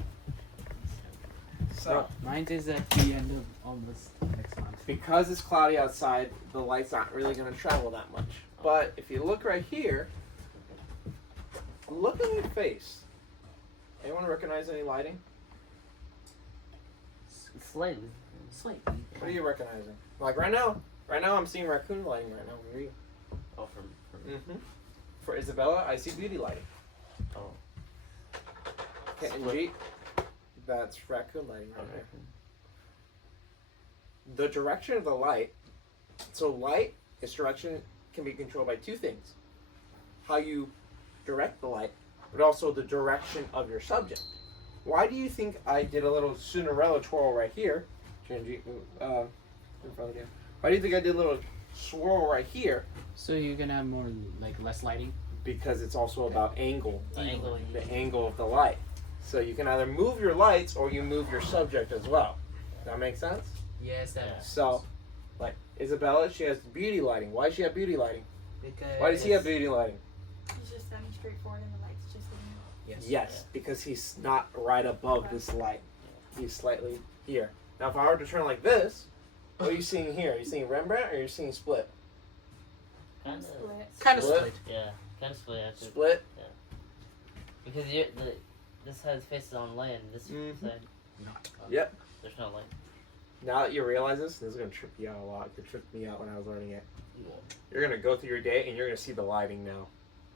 So, Mine is at the end of almost next month. because it's cloudy outside, the light's not really going to travel that much. But if you look right here, look at your face. Anyone recognize any lighting? Slightly. Slightly. What are you recognizing? Like right now I'm seeing raccoon lighting right now. What are you? Oh, from. Mm-hmm. For Isabella, I see beauty lighting. Oh. Okay, and G, that's raccoon lighting right there. The direction of the light. So light, its direction can be controlled by two things: how you direct the light, but also the direction of your subject. Why do you think I did a little Cinderella twirl right here? Genji, why do you think I did a little swirl right here? So you're gonna have more, like, less lighting? Because it's also about angle. The angle. The angle of the light. So you can either move your lights or you move your subject as well. Does that make sense? Yes, that Yeah. So, like Isabella, she has beauty lighting. Why does she have beauty lighting? Because Why does he have beauty lighting? He's just standing straight forward and the light's just hitting him. Yes. Yes, because he's not right above this light. He's slightly here. Now, if I were to turn like this, what are you seeing here? Are you seeing Rembrandt or are you seeing split? Kind of. Split. Kind of Split. split. Yeah. Kind of split actually. Split? Because this side's faces on land. This Mhm. side. Not. Yep. There's no light. Now that you realize this is going to trip you out a lot. It tripped me out when I was learning it. You're going to go through your day and you're going to see the lighting now.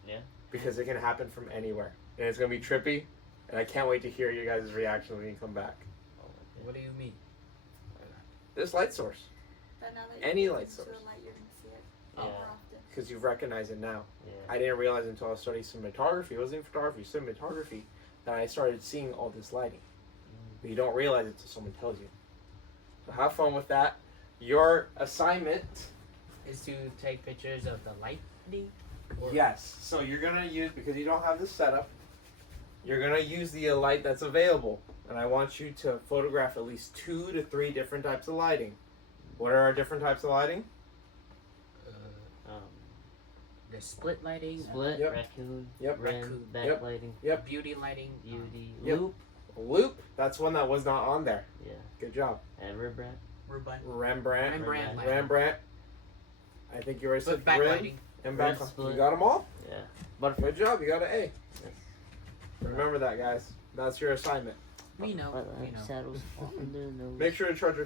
Yeah. Because it can happen from anywhere. And it's going to be trippy. And I can't wait to hear you guys' reaction when you come back. Oh, okay. What do you mean? This light source. But now that Any you light get into source. the light, you're gonna see it Yeah. more often. Because you've recognized it now. Yeah. I didn't realize until I was studying cinematography. It wasn't even photography, cinematography, that I started seeing all this lighting. But you don't realize it until someone tells you. So have fun with that. Your assignment. Is to take pictures of the lighting? Or Yes. So you're gonna use, because you don't have this setup, you're gonna use the light that's available. And I want you to photograph at least 2 to 3 different types of lighting. What are our different types of lighting? The split lighting, Split. Yep. Raccoon. Yep. Rim. Yep. Backlighting. Yep. beauty lighting, Beauty. Yep. loop, Loop. That's one that was not on there. Yeah. Good job. And Rembrandt. ribbon, Rembrandt. Rembrandt lighting. Rembrandt. I think you already said But rim backlighting. and Rim, backlight. split. You got them all? Yeah. Good job. You got an A. Yes. Remember that, guys. That's your assignment. We know. We know. Shadows on the nose. Make sure to charge your